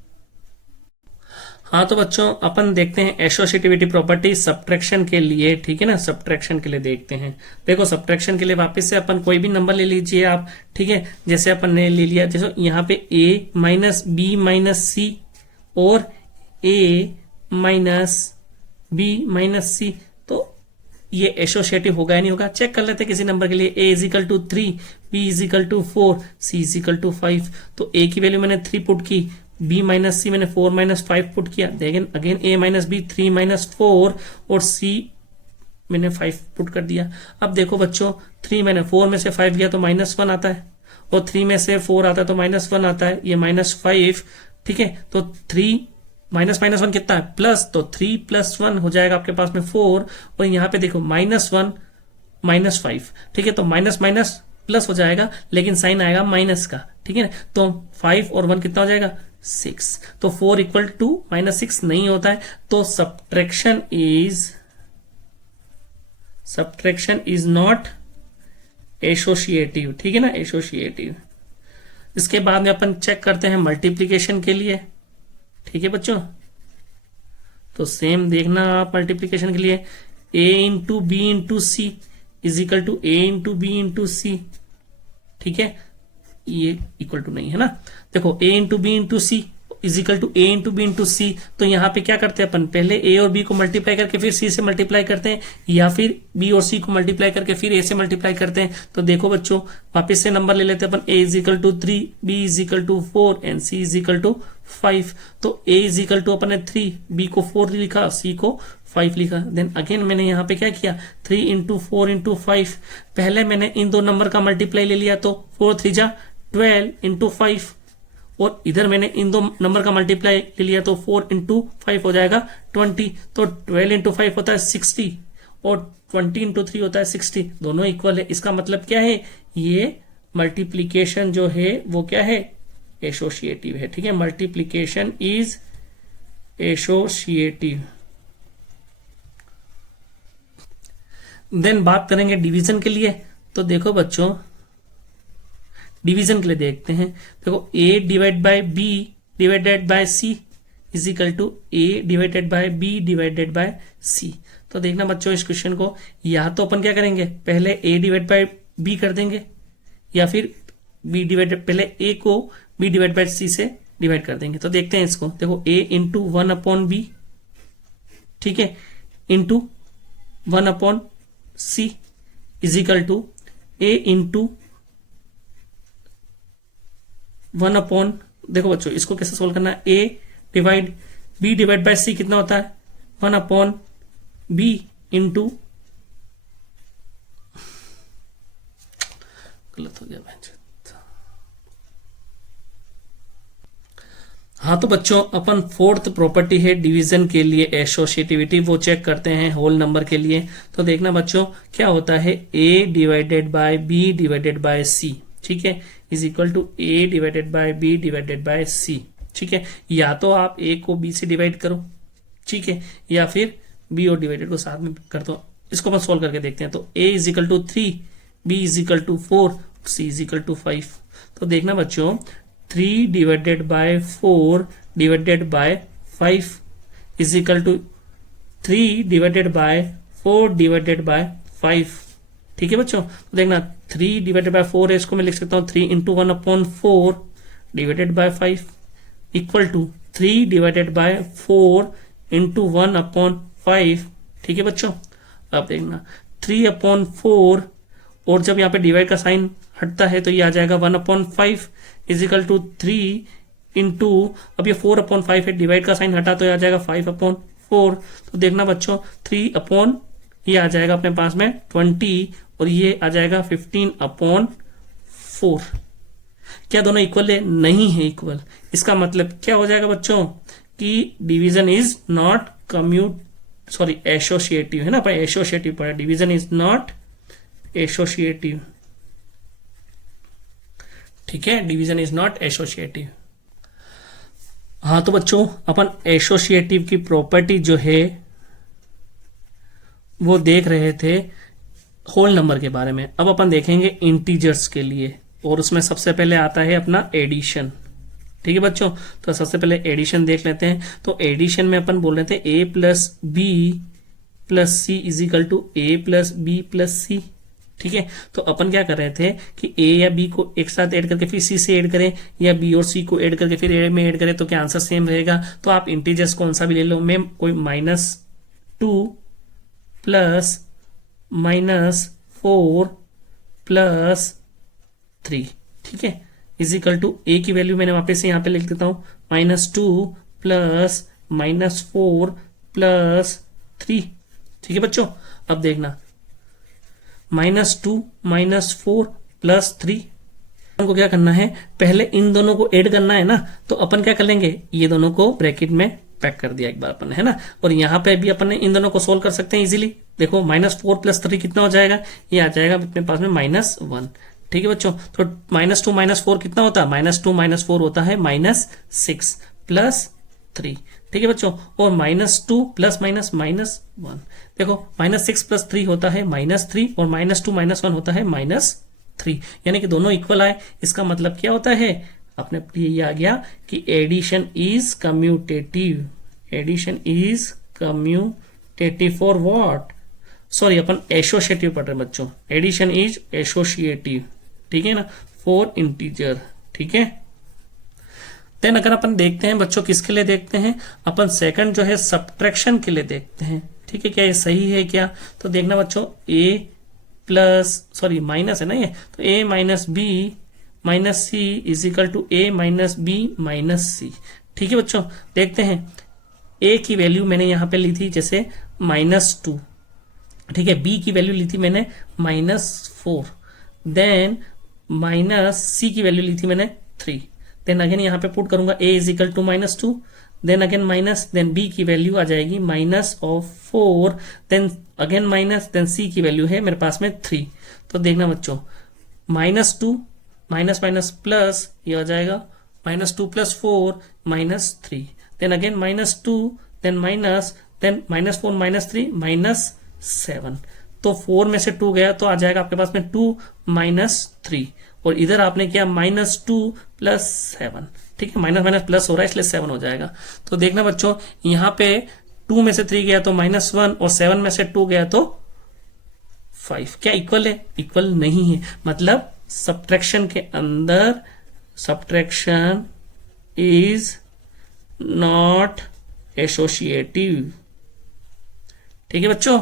हाँ तो बच्चों अपन देखते हैं एसोसिएटिविटी प्रॉपर्टी सब्ट्रैक्शन के लिए। ठीक है ना, सब्ट्रैक्शन के लिए देखते हैं। देखो सब्ट्रैक्शन के लिए वापस से अपन कोई भी नंबर ले लीजिए आप। ठीक है, जैसे अपन ने ले लिया, जैसे यहाँ पे a माइनस बी माइनस सी और a माइनस बी माइनस सी, तो ये एसोसिएटिव होगा या नहीं होगा, चेक कर लेते हैं किसी नंबर के लिए। a equal to 3, b equal to 4, c equal to 5। तो a की वैल्यू मैंने 3 पुट की, b माइनस सी मैंने 4 माइनस 5 पुट किया, then again a minus B 3 minus 4 और c मैंने 5 पुट कर दिया। अब देखो बच्चों 3 मैंने 4 में से 5 गया तो -1 आता है, और 3 में से 4 आता है तो -1 आता है, ये -5। ठीक है, तो 3 माइनस माइनस 1 कितना है, प्लस, तो 3 प्लस 1 हो जाएगा आपके पास में 4, और यहाँ पे देखो -1 -5। ठीक है, तो माइनस माइनस प्लस हो जाएगा, लेकिन साइन आएगा माइनस का। ठीक है, तो 5 और 1 कितना हो जाएगा 6। तो 4 इक्वल टू -6 नहीं होता है, तो सब्ट्रैक्शन इज नॉट एसोसिएटिव। ठीक है ना, एसोसिएटिव। इसके बाद में अपन चेक करते हैं मल्टीप्लीकेशन के लिए। ठीक है बच्चों, तो सेम देखना आप मल्टीप्लीकेशन के लिए, a into B into C is equal to a into B into C. ठीक है, ये इक्वल टू नहीं है ना। देखो a into B into C is equal to a into B into C, तो यहाँ पे क्या करते हैं अपन, पहले a और b को मल्टीप्लाई करके फिर c से मल्टीप्लाई करते हैं, या फिर b और c को मल्टीप्लाई करके फिर a से मल्टीप्लाई करते हैं। तो देखो बच्चों वापस से नंबर ले लेते हैं अपन, a is equal to 3, b is equal to 4 and c is equal to 5। तो a इज इक्वल टू अपन ने 3, b को 4 लिखा, c को 5 लिखा। देन अगेन मैंने यहाँ पे क्या किया, 3 इंटू 4 इंटू 5। पहले मैंने इन दो नंबर का मल्टीप्लाई ले लिया, तो 4 3 जा 12 इंटू 5, और इधर मैंने इन दो नंबर का मल्टीप्लाई ले लिया, तो 4 इंटू 5 हो जाएगा 20। तो 12 इंटू 5 होता है 60, और 20 इंटू 3 होता है 60, दोनों इक्वल है। इसका मतलब क्या है, ये मल्टीप्लीकेशन जो है वो क्या है, एसोसिएटिव है। ठीक है, मल्टीप्लीकेशन इज एसोसिएटिव। देन बात करेंगे डिवीजन के लिए। तो देखो बच्चों, डिवीजन के लिए देखते हैं। देखो a divide by b divided by c is equal to a divided by b divided by c। तो देखना बच्चों इस क्वेश्चन को, या तो अपन क्या करेंगे, पहले a डिवाइड बाय b कर देंगे, या फिर b डिवाइडेड, पहले a को b डिवाइड बाय c से डिवाइड कर देंगे। तो देखते हैं इसको, देखो a इंटू 1 अपॉन b, ठीक है, into 1 upon c is equal to a into 1 upon, देखो बच्चों इसको कैसे सोल्व करना है, a divide b divide by c कितना होता है 1 अपॉन b इंटू, गलत हो गया बेंच। हाँ तो बच्चों अपन फोर्थ प्रॉपर्टी है डिवीजन के लिए एसोसिएटिविटी, वो चेक करते हैं होल नंबर के लिए। तो देखना बच्चों क्या होता है, a divided by b divided by c, ठीक है, is equal to a divided by b divided by c। ठीक है, या तो आप a को b से डिवाइड करो, ठीक है, या फिर b और डिवाइडेड को साथ में कर दो। इसको अपन सोल्व करके देखते हैं। तो a is equal to 3, b is equal to 4, c is equal to 5। तो देखना बच्चों 3 divided by 4 divided by 5 is equal to 3 divided by 4 divided by 5। ठीक है बच्चों, तो देखना 3 डिवाइडेड बाय 4 है, इसको मैं लिख सकता हूँ 3 into 1 upon 4 divided by 5 equal to 3 divided by 4 into 1 upon 5। ठीक है बच्चों, अब देखना 3 अपॉन 4, और जब यहाँ पे डिवाइड का साइन हटता है तो ये आ जाएगा 1 upon 5 is equal to 3 into, अब ये 4 अपॉन 5 है, डिवाइड का साइन हटा तो ये आ जाएगा 5 अपॉन 4। तो देखना बच्चों 3 अपॉन, ये आ जाएगा अपने पास में 20, और ये आ जाएगा 15 अपॉन 4। क्या दोनों इक्वल है? नहीं है इक्वल। इसका मतलब क्या हो जाएगा बच्चों कि डिवीजन इज नॉट एसोसिएटिव है ना, अपन एसोसिएटिव पढ़ा, डिवीजन इज नॉट एसोसिएटिव। ठीक है, डिवीजन इज नॉट एसोसिएटिव। हाँ तो बच्चों अपन एसोसिएटिव की प्रॉपर्टी जो है वो देख रहे थे होल नंबर के बारे में। अब अपन देखेंगे इंटीजर्स के लिए, और उसमें सबसे पहले आता है अपना एडिशन। ठीक है बच्चों, तो सबसे पहले एडिशन देख लेते हैं। तो एडिशन में अपन बोल रहे थे a plus B plus C is equal to A plus B plus C. ठीक है, तो अपन क्या कर रहे थे कि a या b को एक साथ ऐड करके फिर c से ऐड करें, या b और c को ऐड करके फिर a में ऐड करें, तो क्या आंसर सेम रहेगा। तो आप इंटीजर्स कौन सा भी ले लो, मैं कोई -2 प्लस -4 प्लस 3, ठीक है, इज इक्वल टू ए की वैल्यू मैंने वापस से यहाँ पे लिख देता हूँ, -2 प्लस -4 प्लस 3, ठीक है बच्चों। अब देखना -2 -4 प्लस 3 को क्या करना है, पहले इन दोनों को ऐड करना है ना, तो अपन क्या कर लेंगे, ये दोनों को ब्रैकेट में पैक कर दिया एक बार अपन, है ना। और यहाँ पे भी अपन ने इन दोनों को सोल्व कर सकते हैं इजीली। देखो -4 प्लस 3 कितना हो जाएगा, ये आ जाएगा अपने पास में -1, ठीक है बच्चों। तो -2 -4 कितना होता है, -2 -4 होता है -6 प्लस 3, ठीक है बच्चों। और -2 प्लस -1, देखो -6 प्लस 3 होता है -3 और -2 -1 होता है -3, यानी कि दोनों इक्वल आए। इसका मतलब क्या होता है, अपने ये आ गया कि addition is commutative, addition is commutative for what, sorry अपन एसोसिएटिव पढ़ रहे हैं बच्चों, एडिशन इज एसोसिएटिव, ठीक है ना, फॉर इंटीजर, ठीक है। देन अगर अपन देखते हैं बच्चों किसके लिए देखते हैं, अपन सेकंड जो है सब्ट्रैक्शन के लिए देखते हैं, ठीक है। क्या ये सही है क्या, तो देखना बच्चों a प्लस सॉरी माइनस है ना ये, तो a minus B minus C is equal to a minus B minus C, ठीक है बच्चों। देखते हैं a की वैल्यू मैंने यहाँ पे ली थी जैसे -2, ठीक है, b की वैल्यू ली थी मैंने -4, देन माइनस सी की वैल्यू ली थी मैंने 3, देन अगेन यहाँ पे पुट करूंगा a is equal to -2, then again minus, then b की वैल्यू आ जाएगी -4, then again minus, then c की वैल्यू है मेरे पास में 3। तो देखना बच्चों -2 माइनस माइनस प्लस ये आ जाएगा -2 plus 4 -3, then again -2, then minus, then -4 -3 -7। तो 4 में से 2 गया तो आ जाएगा आपके पास में 2 -3, और इधर आपने किया -2 प्लस 7, ठीक है, माइनस माइनस प्लस हो रहा है इसलिए 7 हो जाएगा। तो देखना बच्चों यहाँ पे 2 में से 3 गया तो -1 और 7 में से 2 गया तो 5, क्या इक्वल है, इक्वल नहीं है। मतलब सब्ट्रैक्शन के अंदर सब्ट्रैक्शन इज नॉट एसोसिएटिव, ठीक है बच्चों।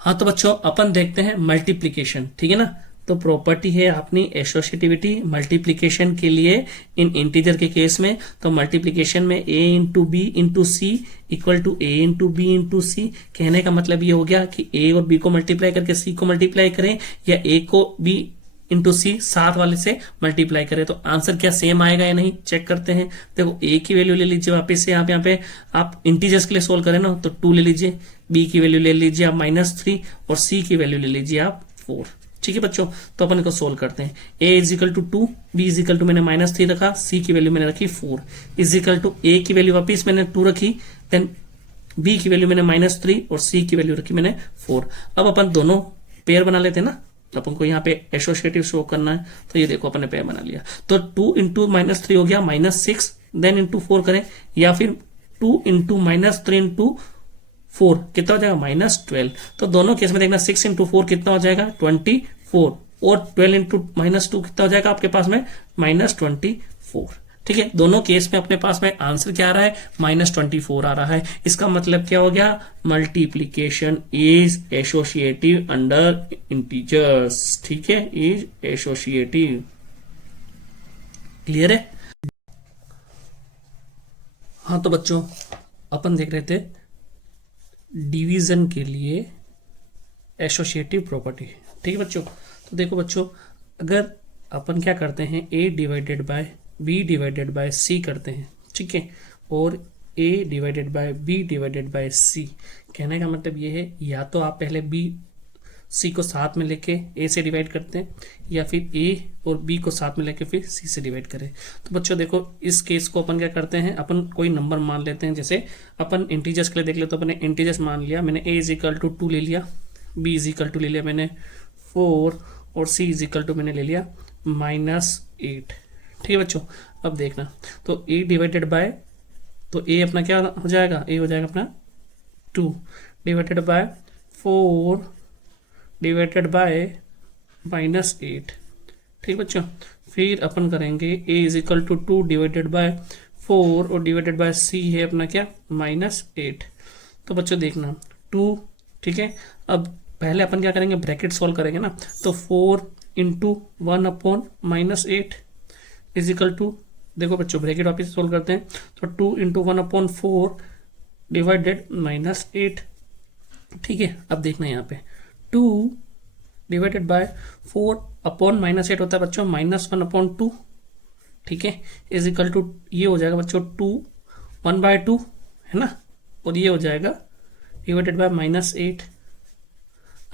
हाँ तो बच्चों अपन देखते हैं मल्टीप्लीकेशन, ठीक है ना। तो प्रॉपर्टी है अपनी एसोसिएटिविटी मल्टीप्लीकेशन के लिए इन इंटीजर के केस में, तो मल्टीप्लीकेशन में a into B into C equal to a into B into C. कहने का मतलब ये हो गया कि a और b को मल्टीप्लाई करके c को मल्टीप्लाई करें, या a को b इंटू सी साथ वाले से मल्टीप्लाई करें, तो आंसर क्या सेम आएगा या नहीं चेक करते हैं। देखो a की वैल्यू ले लीजिए वापस से, आप यहाँ पे आप इंटीजर्स के लिए सोल्व करें ना, तो 2 ले लीजिए, b की वैल्यू ले लीजिए आप -3 और c की वैल्यू ले लीजिए आप 4, ठीक है बच्चों। तो अपन इसको सोल्व करते हैं, a is equal to 2, b is equal to मैंने -3 रखा, c की वैल्यू मैंने रखी 4 इज इक्वल टू a की वैल्यू वापिस मैंने 2 रखी, देन b की वैल्यू मैंने -3 और c की वैल्यू रखी मैंने 4। अब अपन दोनों पेयर बना लेते हैं ना, अपन को यहाँ पे एसोसिएटिव शो करना है, तो ये देखो अपन ने पेयर बना लिया। तो 2 इंटू -3 हो गया -6, देन इंटू 4 करें, या फिर 2 इंटू -3 इंटू 4 कितना हो जाएगा -12। तो दोनों केस में देखना 6 इंटू 4 कितना हो जाएगा 24, और 12 इंटू -2 कितना हो जाएगा आपके पास में -24, ठीक है। दोनों केस में अपने पास में आंसर क्या आ रहा है -24 आ रहा है। इसका मतलब क्या हो गया, multiplication is associative under integers, ठीक है, इज एसोसिएटिव। क्लियर है। हाँ तो बच्चों अपन देख रहे थे डिवीजन के लिए एसोसिएटिव प्रॉपर्टी, ठीक है बच्चों। तो देखो बच्चों अगर अपन क्या करते हैं a divided by b divided by c करते हैं, ठीक है, और a divided by b divided by c, कहने का मतलब ये है या तो आप पहले b c को साथ में लेके a से डिवाइड करते हैं, या फिर a और b को साथ में लेके फिर c से डिवाइड करें। तो बच्चों देखो इस केस को अपन क्या करते हैं, अपन कोई नंबर मान लेते हैं, जैसे अपन इंटीजर्स के लिए देख ले, तो अपने इंटीजर्स मान लिया मैंने, a इज इक्वल टू 2 ले लिया, b इज इक्वल टू ले लिया मैंने 4 और c इज इक्वल टू मैंने ले लिया -8, ठीक है बच्चों। अब देखना तो a डिवाइडेड बाय, तो a अपना क्या हो जाएगा, a हो जाएगा अपना 2 डिवाइडेड बाय 4 डिवाइडेड बाय -8, ठीक बच्चों। फिर अपन करेंगे a is equal to 2 divided by 4 और डिवाइडेड बाय c है अपना क्या -8। तो बच्चों देखना 2, ठीक है। अब पहले अपन क्या करेंगे, ब्रैकेट सॉल्व करेंगे ना, तो 4 इंटू 1/-8 इज इक्वल टू, देखो बच्चों ब्रैकेट वापस सॉल्व करते हैं, तो 2 इंटू 1/4 डिवाइडेड -8, ठीक है। अब देखना यहाँ पे 2 डिवाइडेड बाय 4/-8 होता है बच्चों -1/2, ठीक है, इज इक्वल टू ये हो जाएगा बच्चों 2 1/2 है ना, और ये हो जाएगा डिवाइडेड बाय -8।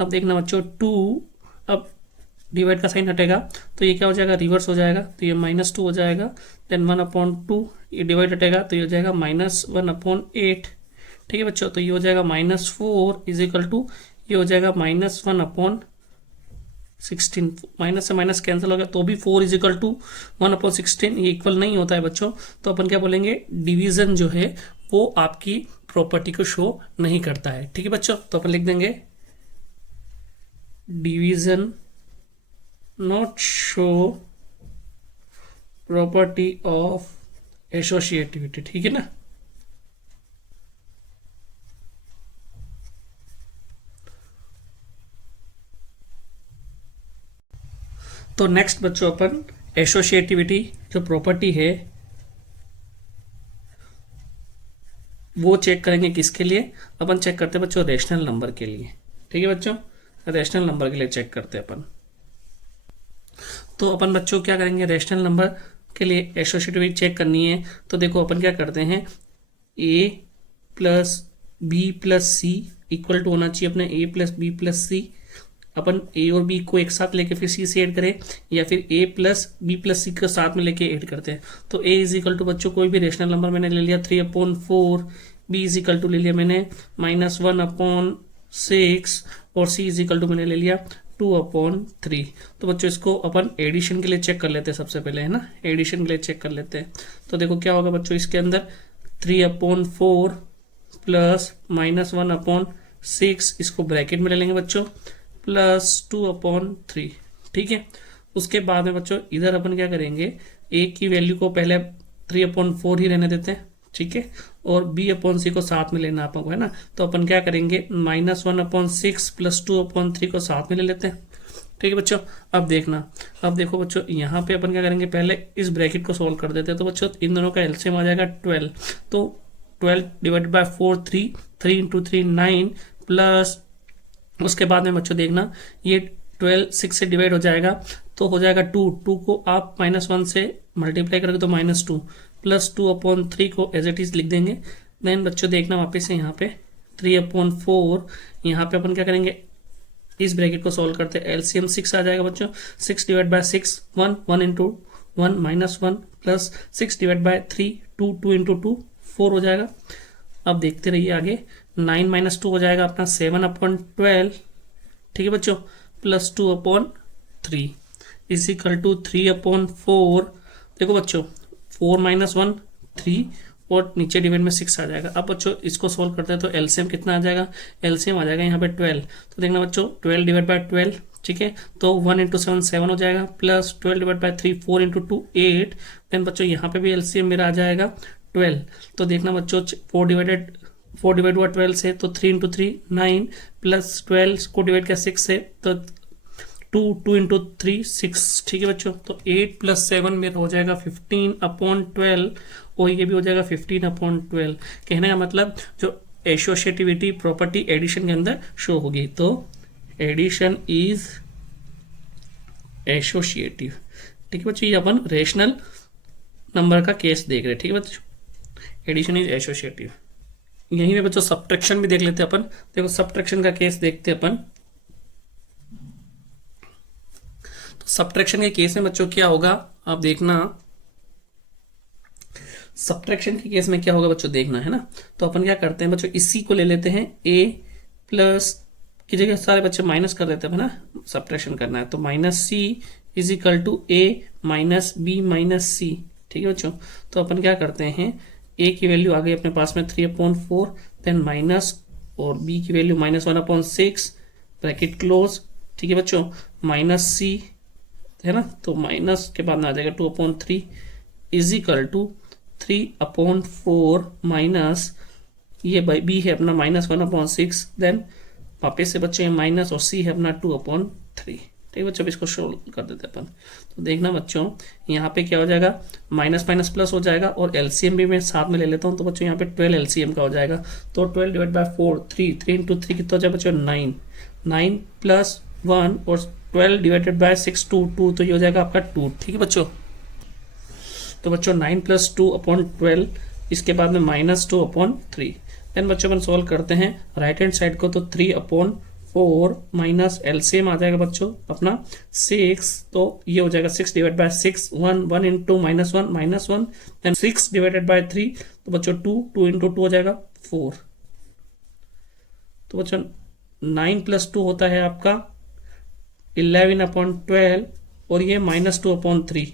अब देखना बच्चों 2, अब डिवाइड का साइन हटेगा तो ये क्या हो जाएगा, रिवर्स हो जाएगा, तो ये -2 हो जाएगा। देन 1/2, ये डिवाइड हटेगा तो ये हो जाएगा -1/8, ठीक है बच्चों। तो ये हो जाएगा -4 इज इक्वल टू, ये हो जाएगा -1/16, माइनस से माइनस कैंसिल हो गया तो भी 4 इज इक्वल टू 1/16, ये इक्वल नहीं होता है बच्चों। तो अपन क्या बोलेंगे, डिवीजन जो है वो आपकी प्रॉपर्टी को शो नहीं करता है, ठीक है बच्चों। तो अपन लिख देंगे division not show property of associativity, ठीक है ना। तो नेक्स्ट बच्चों अपन एसोसिएटिविटी जो प्रॉपर्टी है वो चेक करेंगे, किसके लिए, अपन चेक करते हैं बच्चों रेशनल नंबर के लिए, ठीक है बच्चों, रेशनल नंबर के लिए चेक करते हैं अपन। तो अपन बच्चों क्या करेंगे, रेशनल नंबर के लिए एसोसिएटिविटी चेक करनी है, तो देखो अपन क्या करते हैं, a plus B plus C equal to होना चाहिए अपने a plus B plus C. अपन a और b को एक साथ लेके फिर c से ऐड करें, या फिर a प्लस बी प्लस सी को साथ में लेके ऐड करते हैं। तो a इज इक्वल टू बच्चों कोई भी रेशनल नंबर मैंने ले लिया 3/4, b इज इक्वल टू ले लिया मैंने -1/6, और c इज इक्वल टू मैंने ले लिया 2/3। तो बच्चों इसको अपन एडिशन के लिए चेक कर लेते हैं सबसे पहले, है ना, एडिशन के लिए चेक कर लेते हैं। तो देखो क्या होगा बच्चों, इसके अंदर 3/4 प्लस -1/6, इसको ब्रैकेट में ले लेंगे बच्चों, प्लस 2/3, ठीक है। उसके बाद में बच्चों इधर अपन क्या करेंगे, a की वैल्यू को पहले 3/4 ही रहने देते हैं, ठीक है, और b/c को साथ में लेना अपन को, है ना। तो अपन क्या करेंगे, -1/6 प्लस 2/3 को साथ में ले लेते हैं, ठीक है बच्चों। अब देखना, अब देखो बच्चों यहाँ पे अपन क्या करेंगे, पहले इस ब्रैकेट को सोल्व कर देते हैं। तो बच्चों इन दोनों का एलसीएम आ जाएगा 12, तो 12 डिवाइड बाय 4 3 इंटू 3 9, प्लस उसके बाद में बच्चों देखना ये 12 6 से डिवाइड हो जाएगा तो हो जाएगा 2 को आप -1 से मल्टीप्लाई करोगे तो -2, प्लस 2/3 को एज इट इज लिख देंगे। देन बच्चों देखना वापस से यहाँ पे 3/4, यहाँ पे अपन क्या करेंगे, इस ब्रैकेट को सॉल्व करते हैं, एलसीएम 6 आ जाएगा बच्चों, 6 divide by 6 1 into 1 -1, plus 6 divide by 3 2 into 2 4 हो जाएगा। अब देखते रहिए आगे, 9 - 2 हो जाएगा अपना 7/12, ठीक है बच्चों, प्लस 2/3 इज इक्वल टू 3/4। देखो बच्चों 4 - 1 3, और नीचे डिवाइड में 6 आ जाएगा। अब बच्चों इसको सोल्व करते हैं तो एलसीएम कितना आ जाएगा, एलसीएम आ जाएगा यहाँ पे 12। तो देखना बच्चों 12 डिवाइड बाय 12, ठीक है, तो 1 इंटू 7 7 हो जाएगा, plus 12 divide by 3 4 into 2 8। Then बच्चों यहाँ पे भी एलसीएम मेरा आ जाएगा 12। तो देखना बच्चों 4 डिवाइड हुआ 12 से तो 3 इंटू 3 9, प्लस 12 को डिवाइड किया 6 से तो 2 इंटू 3 6, ठीक है बच्चों। तो 8 + 7 मेरा हो जाएगा 15/12, और ये भी हो जाएगा 15/12। कहने का मतलब जो एसोसिएटिविटी प्रॉपर्टी एडिशन के अंदर शो होगी, तो एडिशन इज एसोसिएटिव, ठीक है बच्चों। ये अपन रेशनल नंबर का केस देख रहे हैं, ठीक है बच्चों, एडिशन इज एसोसिएटिव। यहीं पे बच्चों सब्ट्रैक्शन भी देख लेते हैं अपन। देखो सब्ट्रैक्शन का केस देखते हैं अपन। तो सब्ट्रैक्शन के केस में बच्चों क्या होगा, आप देखना, सब्ट्रैक्शन के केस में क्या होगा बच्चों देखना, है ना। तो अपन क्या करते हैं बच्चों, इसी को ले लेते हैं, a प्लस की जगह सारे बच्चे माइनस कर देते हैं ना, सब्ट्रैक्शन करना है, तो -c is equal to a minus B minus C, ठीक है बच्चों। तो अपन क्या करते हैं, a की वैल्यू आ गई अपने पास में 3/4, देन माइनस, और b की वैल्यू -1/6, ब्रैकेट क्लोज, ठीक है बच्चों, -c है ना, तो माइनस के बाद में आ जाएगा 2/3 इज इक्वल टू 3/4 माइनस ये बी है अपना -1/6, देन वापस से बच्चों ये माइनस और सी है अपना 2/3। ठीक है बच्चों, अब इसको सोल्व कर देते हैं अपन। तो देखना बच्चों यहाँ पे क्या हो जाएगा, माइनस माइनस प्लस हो जाएगा और एलसीएम भी मैं साथ में ले लेता हूँ। तो बच्चों यहाँ पे 12 एलसीएम का हो जाएगा। तो 12 डिवाइड बाय 4, 3 इंटू 3 कितना हो जाएगा बच्चों 9, 9 प्लस 1 और 12 डिवाइडेड बाय 6 2 तो ये हो जाएगा आपका 2। ठीक है बच्चों, तो बच्चों 9 प्लस 2/12, इसके बाद में -2/3। देन बच्चों अपन सोल्व करते हैं राइट हैंड साइड को, तो 3/4 माइनस एलसीएम आ जाएगा बच्चों अपना 6, तो ये हो जाएगा 6 divide by 6, 1 into -1, then 6 divided by 3, तो बच्चों 2 इंटू 2 हो जाएगा 4। तो बच्चों 9 प्लस 2 होता है आपका 11/12 और ये -2/3।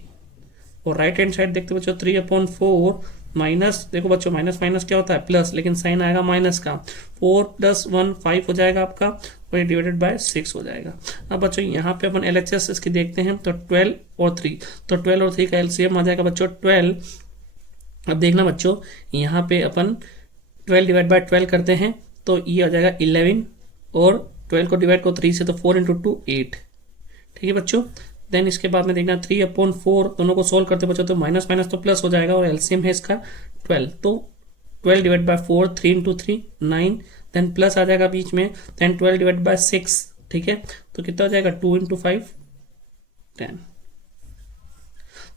और राइट हैंड साइड देखते बच्चों 3/4 माइनस, देखो बच्चों माइनस माइनस क्या होता है प्लस, लेकिन साइन आएगा माइनस का, 4 + 1 5 हो जाएगा आपका, और डिवाइडेड बाय 6 हो जाएगा। अब बच्चों यहाँ पे अपन एलएचएस इसकी देखते हैं, तो 12 और 3, तो 12 और 3 का एलसीएम आ जाएगा बच्चों 12। अब देखना बच्चों यहाँ पे अपन 12 डिवाइड बाय 12 करते हैं, तो ये आ जाएगा 11, और 12 को डिवाइड को 3 से, तो 4 इंटू 2 8। ठीक है बच्चों, देन इसके बाद में देखना 3/4, दोनों को सोल्व करते बच्चों तो माइनस माइनस तो प्लस हो जाएगा, और एलसीएम है इसका 12, तो 12 divide by 4, 3 into 3 9, then plus आ जाएगा बीच में, देन 12 डिवाइड बाय 6। ठीक है, तो कितना हो जाएगा 2 इंटू 5 10।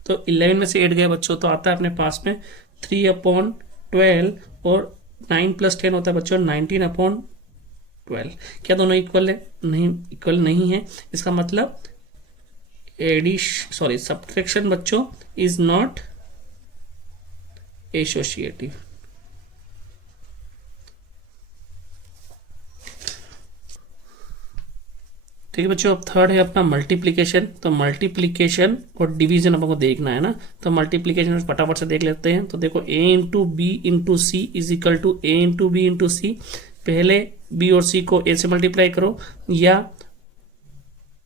तो 11 में से 8 गया बच्चों, तो आता है अपने पास में 3/12, और 9 + 10 होता है बच्चों 19/12। क्या दोनों इक्वल है? नहीं, इक्वल नहीं है। इसका मतलब सब्ट्रैक्शन बच्चों इज नॉट एसोसिएटिव। ठीक है बच्चों, अब थर्ड है अपना मल्टीप्लिकेशन। तो मल्टीप्लिकेशन और डिवीजन अपन को देखना है ना, तो मल्टीप्लिकेशन फटाफट से देख लेते हैं। तो देखो a into B into C is equal to A into B into C. पहले b और c को a से मल्टीप्लाई करो, या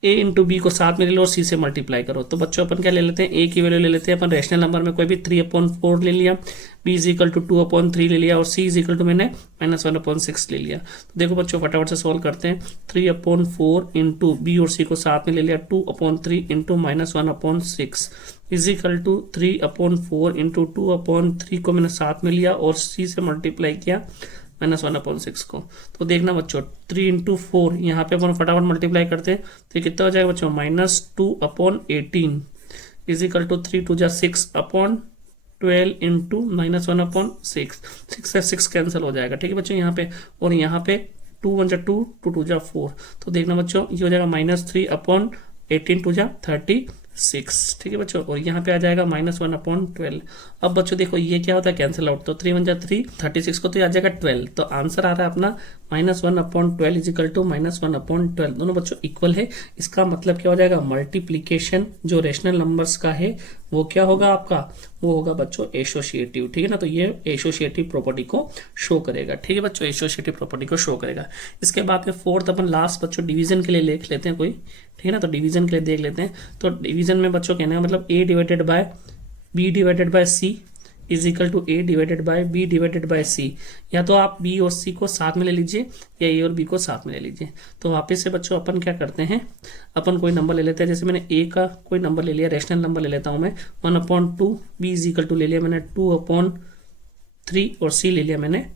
a इंटू बी को साथ में ले लो और c से मल्टीप्लाई करो। तो बच्चों अपन क्या ले लेते हैं, a की वैल्यू ले लेते हैं अपन रेशनल नंबर में कोई भी 3/4 ले लिया, b इज इक्वल टू 2/3 ले लिया, और c इज इक्वल टू मैंने -1/6 ले लिया। तो देखो बच्चों फटाफट से सॉल्व करते हैं। 3/4 इंटू बी और c को साथ में ले लिया, 2/3 into -1/6 is equal to 3/4 into 2/3 को मैंने साथ में लिया और c से मल्टीप्लाई किया -1/6 को। तो देखना बच्चों 3 इंटू 4, यहाँ पे अपन फटाफट मल्टीप्लाई करते हैं, तो कितना हो जाएगा बच्चों -2/18 इज इक्वल टू 3 2 जा 6/12 इंटू -1/6। 6 से 6 कैंसिल हो जाएगा। ठीक है बच्चों यहाँ पे, और यहाँ पे 2 1 जा 2, 2 2 जा 4, तो देखना बच्चों ये हो जाएगा -3/18 2 जा 36। ठीक है बच्चों, और यहाँ पे आ जाएगा -1/12। अब बच्चों देखो ये क्या होता है कैंसिल आउट, तो 3 1 जा 3, 36 को तो आ जाएगा 12। तो आंसर आ रहा है अपना -1/12 इज इक्वल टू -1/12। दोनों बच्चों इक्वल है। इसका मतलब क्या हो जाएगा, मल्टीप्लीकेशन जो रेशनल नंबर्स का है वो क्या होगा आपका, वो होगा बच्चों एसोसिएटिव। ठीक है ना, तो ये एसोसिएटिव प्रॉपर्टी को शो करेगा। ठीक है बच्चों, एसोसिएटिव प्रॉपर्टी को शो करेगा। इसके बाद में फोर्थ अपन लास्ट बच्चों डिवीजन के लिए लिख लेते हैं कोई। ठीक है ना, तो डिवीजन के लिए देख लेते हैं। तो डिवीजन में बच्चों कहने का मतलब a divided by b divided by c is equal to a divided by b divided by c। या तो आप b और c को साथ में ले लीजिए, या a और b को साथ में ले लीजिए। तो वापस से बच्चों अपन क्या करते हैं, अपन कोई नंबर ले लेते हैं। जैसे मैंने a का कोई नंबर ले लिया, रेशनल नंबर ले लेता हूं मैं 1/2, b इज इक्वल टू ले लिया मैंने 2/3, और c ले लिया मैंने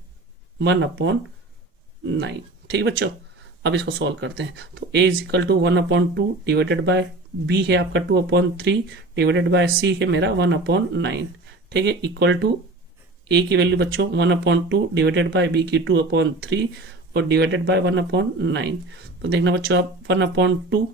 1/9। ठीक है बच्चों, अब इसको सॉल्व करते हैं। तो a is equal to 1/2 divided by b है आपका 2/3 डिवाइडेड बाय c है मेरा 1/9। ठीक है, इक्वल टू a की वैल्यू बच्चों 1/2 डिवाइडेड बाय b की 2/3 और डिवाइडेड बाय 1/9। तो देखना बच्चों आप 1/2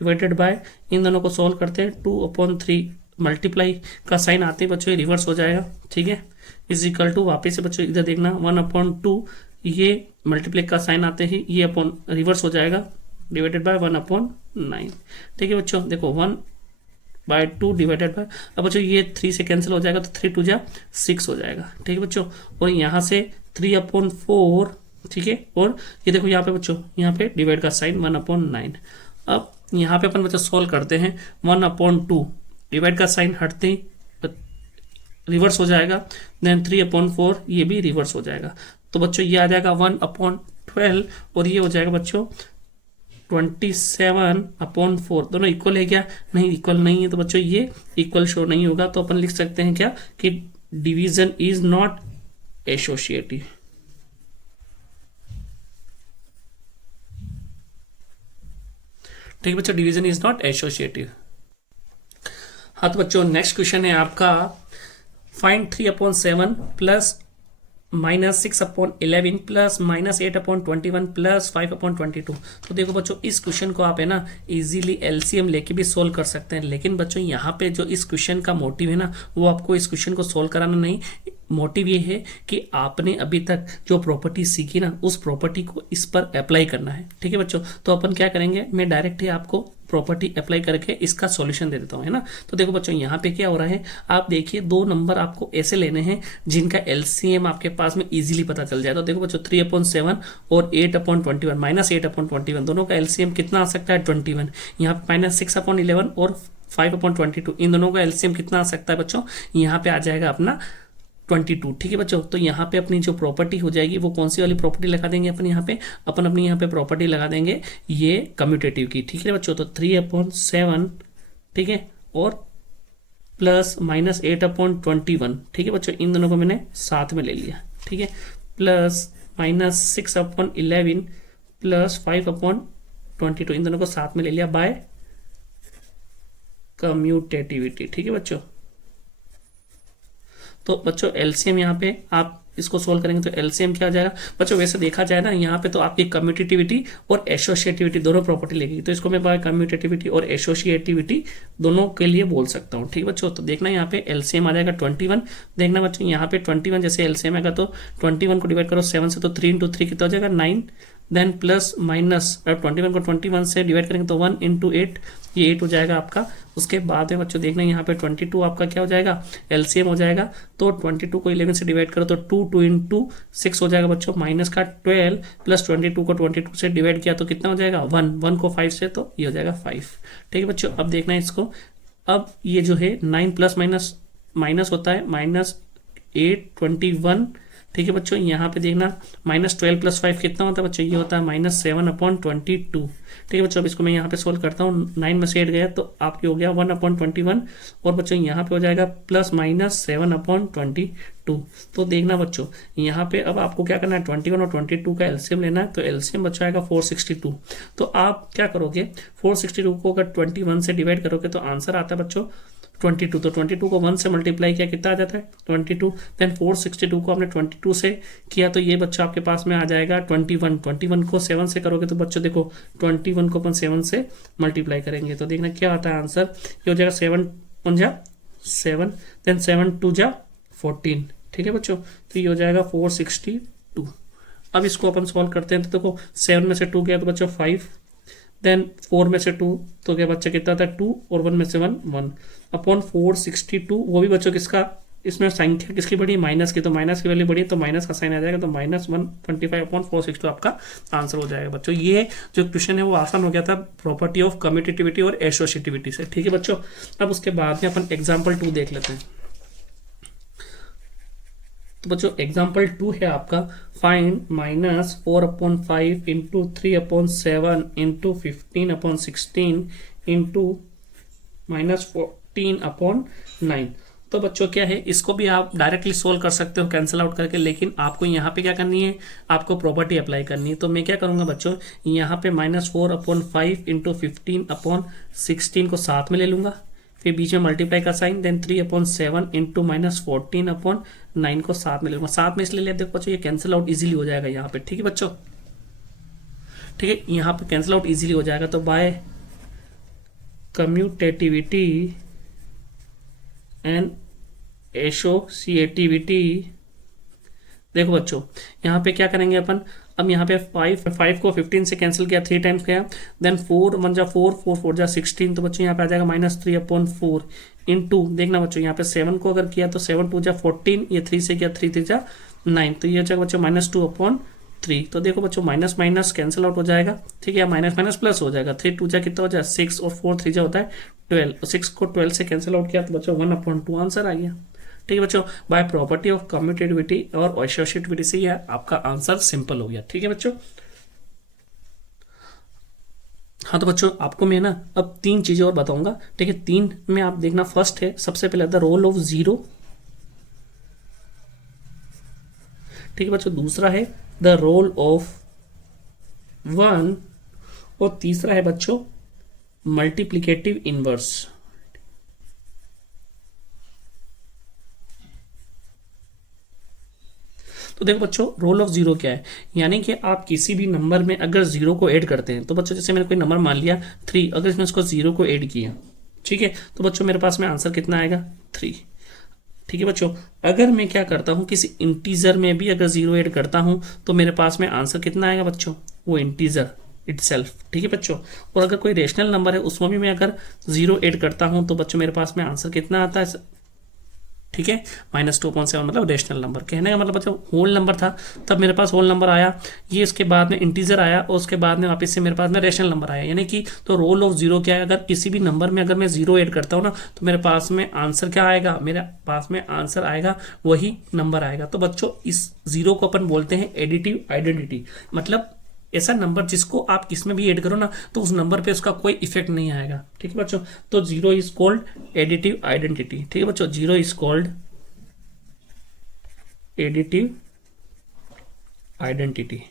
डिवाइडेड बाय, इन दोनों को सॉल्व करते हैं, 2/3 मल्टीप्लाई का साइन आते ही बच्चों ये रिवर्स हो जाएगा। ठीक है, इज इक्वल टू वापिस से बच्चों इधर देखना 1/2, ये मल्टीप्लाई का साइन आते ही ये अपॉन रिवर्स हो जाएगा, डिवाइडेड बाय 1/9। ठीक है बच्चों, देखो 1/2 डिवाइडेड बाय, अब बच्चों ये 3 से कैंसिल हो जाएगा, तो 3 2 जा 6 हो जाएगा। ठीक है बच्चों, और यहाँ से 3/4। ठीक है, और ये देखो यहाँ पे बच्चों, यहाँ पे डिवाइड का साइन 1/9। अब यहाँ पे अपन बच्चों सोल्व करते हैं, 1/2 डिवाइड का साइन हटते ही रिवर्स हो जाएगा, देन 3/4 ये भी रिवर्स हो जाएगा। तो बच्चों ये आ जाएगा 1/12 और ये हो जाएगा बच्चों 27/4। दोनों इक्वल है क्या? नहीं, इक्वल नहीं है। तो बच्चों ये इक्वल शो नहीं होगा, तो अपन लिख सकते हैं क्या कि डिवीजन इज नॉट एसोसिएटिव। ठीक है बच्चों, डिवीजन इज नॉट एसोसिएटिव। हाँ तो बच्चों नेक्स्ट क्वेश्चन है आपका, फाइंड 3/7 प्लस -6/11 प्लस -8/21 प्लस 5/22। तो देखो बच्चों इस क्वेश्चन को आप है ना इजीली एलसीएम लेके भी सोल्व कर सकते हैं, लेकिन बच्चों यहाँ पे जो इस क्वेश्चन का मोटिव है ना, वो आपको इस क्वेश्चन को सोल्व कराना नहीं, मोटिव ये है कि आपने अभी तक जो प्रॉपर्टी सीखी ना, उस प्रॉपर्टी को इस पर अप्लाई करना है। ठीक है बच्चों, तो अपन क्या करेंगे, मैं डायरेक्ट ही आपको प्रॉपर्टी अप्लाई करके इसका सॉल्यूशन दे देता हूँ, है ना। तो देखो बच्चों यहाँ पे क्या हो रहा है, आप देखिए दो नंबर आपको ऐसे लेने हैं जिनका एलसीएम आपके पास में इजीली पता चल जाए। तो देखो बच्चों 3/7 और 8/21 -8/21 दोनों का एलसीएम कितना आ सकता है 21। यहाँ पे -6/11 और 5/22 इन दोनों का एलसीएम कितना आ सकता है बच्चों, यहाँ पे आ जाएगा अपना 22। ठीक है बच्चों, तो यहाँ पे अपनी जो प्रॉपर्टी हो जाएगी वो कौन सी वाली प्रॉपर्टी लगा देंगे अपन यहाँ पे, अपन अपनी यहाँ पे प्रॉपर्टी लगा देंगे ये कम्यूटेटिव की। ठीक है बच्चों, तो 3/7 ठीक है और प्लस -8/21। ठीक है बच्चों, इन दोनों को मैंने साथ में ले लिया। ठीक है, प्लस -6/11 प्लस 5/22 इन दोनों को साथ में ले लिया बाय कम्यूटेटिविटी। ठीक है बच्चों, तो बच्चों एलसीएम यहाँ पे आप इसको सोल्व करेंगे तो एलसीएम क्या आ जाएगा बच्चों, वैसे देखा जाए ना यहाँ पे तो आपकी कम्यूटेटिविटी और एसोसिएटिविटी दोनों प्रॉपर्टी लगेगी, तो इसको मैं बाय कम्यूटेटिविटी और एसोसिएटिविटी दोनों के लिए बोल सकता हूँ। ठीक बच्चों, तो देखना यहाँ पे एलसीएम आ जाएगा 21। देखना बच्चों यहाँ पे 21 जैसे एलसीएम आएगा तो 21 को डिवाइड करो 7 से, तो 3 × 3 कितना हो जाएगा 9, देन प्लस माइनस 21 को 21 से डिवाइड करेंगे तो 1 × 8 ये 8 हो जाएगा आपका। उसके बाद में बच्चों देखना यहाँ पे 22 आपका क्या हो जाएगा एलसीएम हो जाएगा, तो 22 को 11 से डिवाइड करो तो 2 × 6 हो जाएगा बच्चों, माइनस का 12 प्लस 22 को 22 से डिवाइड किया तो कितना हो जाएगा 1, 1 को 5 से तो ये हो जाएगा 5। ठीक है बच्चों, अब देखना है इसको, अब ये जो है 9 प्लस माइनस माइनस होता है -8/21। ठीक है बच्चों, यहाँ पे देखना -12 + 5 कितना होता है बच्चों, ये होता है -7/22। ठीक है बच्चों, अब इसको मैं यहाँ पे सोल्व करता हूँ, 9 में से 8 गया तो आपके हो गया 1/21 और बच्चों यहाँ पे हो जाएगा +-7/22। तो देखना बच्चों यहाँ पे अब आपको क्या करना है 21 और 22 का एलसीएम लेना है, तो एलसीएम बच्चों आएगा 462। तो आप क्या करोगे 462 को अगर 21 से डिवाइड करोगे तो आंसर आता है बच्चों 22। तो 22 को 1 से मल्टीप्लाई किया कितना आ जाता है 22, देन 462 को आपने 22 से किया तो ये बच्चों आपके पास में आ जाएगा 21। 21 को 7 से करोगे तो बच्चों देखो 21 को अपन 7 से मल्टीप्लाई करेंगे तो देखना क्या आता है आंसर, ये हो जाएगा 7 × 7, देन 7 × 2 = 14। ठीक है बच्चों, तो ये हो जाएगा 462। अब इसको अपन सॉल्व करते हैं तो देखो 7 में से 2 गया तो बच्चों 5, देन 4 में से 2 तो क्या बच्चा कितना था 2 और 1 में से 1 1 अपॉन 462। वो भी बच्चों किसका, इसमें संख्या किसकी बढ़ी माइनस की, तो माइनस की वैल्यू बढ़ी तो माइनस का साइन आ जाएगा, तो -125/462 आपका आंसर हो जाएगा बच्चों। ये जो क्वेश्चन है वो आसान हो गया था प्रॉपर्टी ऑफ कम्यूटेटिविटी और एसोसिएटिविटी से। ठीक है बच्चों, अब उसके बाद में अपन एग्जाम्पल 2 देख लेते हैं। तो बच्चों एग्जाम्पल 2 है आपका, फाइंड -4/5 × 3/7 × 15/16 × -14/9। तो बच्चों क्या है, इसको भी आप डायरेक्टली सोल्व कर सकते हो कैंसिल आउट करके, लेकिन आपको यहाँ पे क्या करनी है, आपको प्रॉपर्टी अप्लाई करनी है। तो मैं क्या करूँगा बच्चों, यहाँ पे -4/5 × 15/16 को साथ में ले लूँगा, फिर बीच में मल्टीप्लाई का साइन, देन 3/7 × -14/9 को साथ में ले लूँगा। साथ में इसलिए देखो बच्चों ये कैंसिल आउट इजीली हो जाएगा यहाँ पे। ठीक है बच्चों, ठीक है यहाँ पे कैंसिल आउट इजीली हो जाएगा, तो बाय कम्यूटेटिविटी एंड एसोसिएटिविटी। देखो बच्चों यहाँ पे क्या करेंगे अपन, अब यहाँ पे 5 को 15 से कैंसिल किया 3 टाइम्स गया, देन 4 1 = 4 4 4 = 16, तो बच्चों यहाँ पे आ जाएगा -3/4 इंटू, देखना बच्चों यहाँ पे 7 को अगर किया तो 7 × 2 = 14, ये 3 से किया 3 3 = 9, तो ये हो जाएगा बच्चों -2/3। तो देखो बच्चों माइनस माइनस कैंसिल आउट हो जाएगा। ठीक है, माइनस माइनस प्लस हो जाएगा, 3 × 2 = कितना हो जाएगा 6 और 4 3 = होता है 12, 6 को 12 से कैंसिल आउट किया तो बच्चों 1/2 आंसर आ गया। ठीक है बच्चों, बाय प्रॉपर्टी ऑफ कम्यूटेटिविटी और एसोसिएटिविटी से यह आपका आंसर सिंपल हो गया। ठीक है बच्चों। हाँ तो बच्चों आपको मैं ना अब तीन चीजें और बताऊंगा। ठीक है, तीन में आप देखना। फर्स्ट है सबसे पहले द रोल ऑफ जीरो। ठीक है बच्चों, दूसरा है द रोल ऑफ वन, और तीसरा है बच्चों मल्टीप्लिकेटिव इनवर्स। तो देखो बच्चों, रोल ऑफ जीरो क्या है, यानी कि आप किसी भी नंबर में अगर जीरो को ऐड करते हैं, तो बच्चों जैसे मैंने कोई नंबर मान लिया 3, अगर इसमें उसको जीरो को ऐड किया, ठीक है, तो बच्चों मेरे पास में आंसर कितना आएगा 3। ठीक है बच्चों, अगर मैं क्या करता हूं किसी इंटीजर में भी अगर जीरो ऐड करता हूं तो मेरे पास में आंसर कितना आएगा बच्चों, वो इंटीजर इटसेल्फ। ठीक है बच्चों, और अगर कोई रेशनल नंबर है उसमें भी मैं अगर जीरो ऐड करता हूं तो बच्चों मेरे पास में आंसर कितना आता है, ठीक है, -2.7 मतलब रेशनल नंबर। कहने का मतलब बच्चों होल नंबर था तब मेरे पास होल नंबर आया, ये इसके बाद में इंटीजर आया और उसके बाद में वापस से मेरे पास में रेशनल नंबर आया, यानी कि तो रोल ऑफ जीरो क्या है, अगर किसी भी नंबर में अगर मैं जीरो ऐड करता हूँ ना तो मेरे पास में आंसर क्या आएगा, मेरे पास में आंसर आएगा वही नंबर आएगा। तो बच्चों इस जीरो को अपन बोलते हैं एडिटिव आइडेंटिटी, मतलब ऐसा नंबर जिसको आप किसमें भी ऐड करो ना तो उस नंबर पे उसका कोई इफेक्ट नहीं आएगा। ठीक है बच्चों, तो zero is called additive identity. ठीक है बच्चों, zero is called additive identity.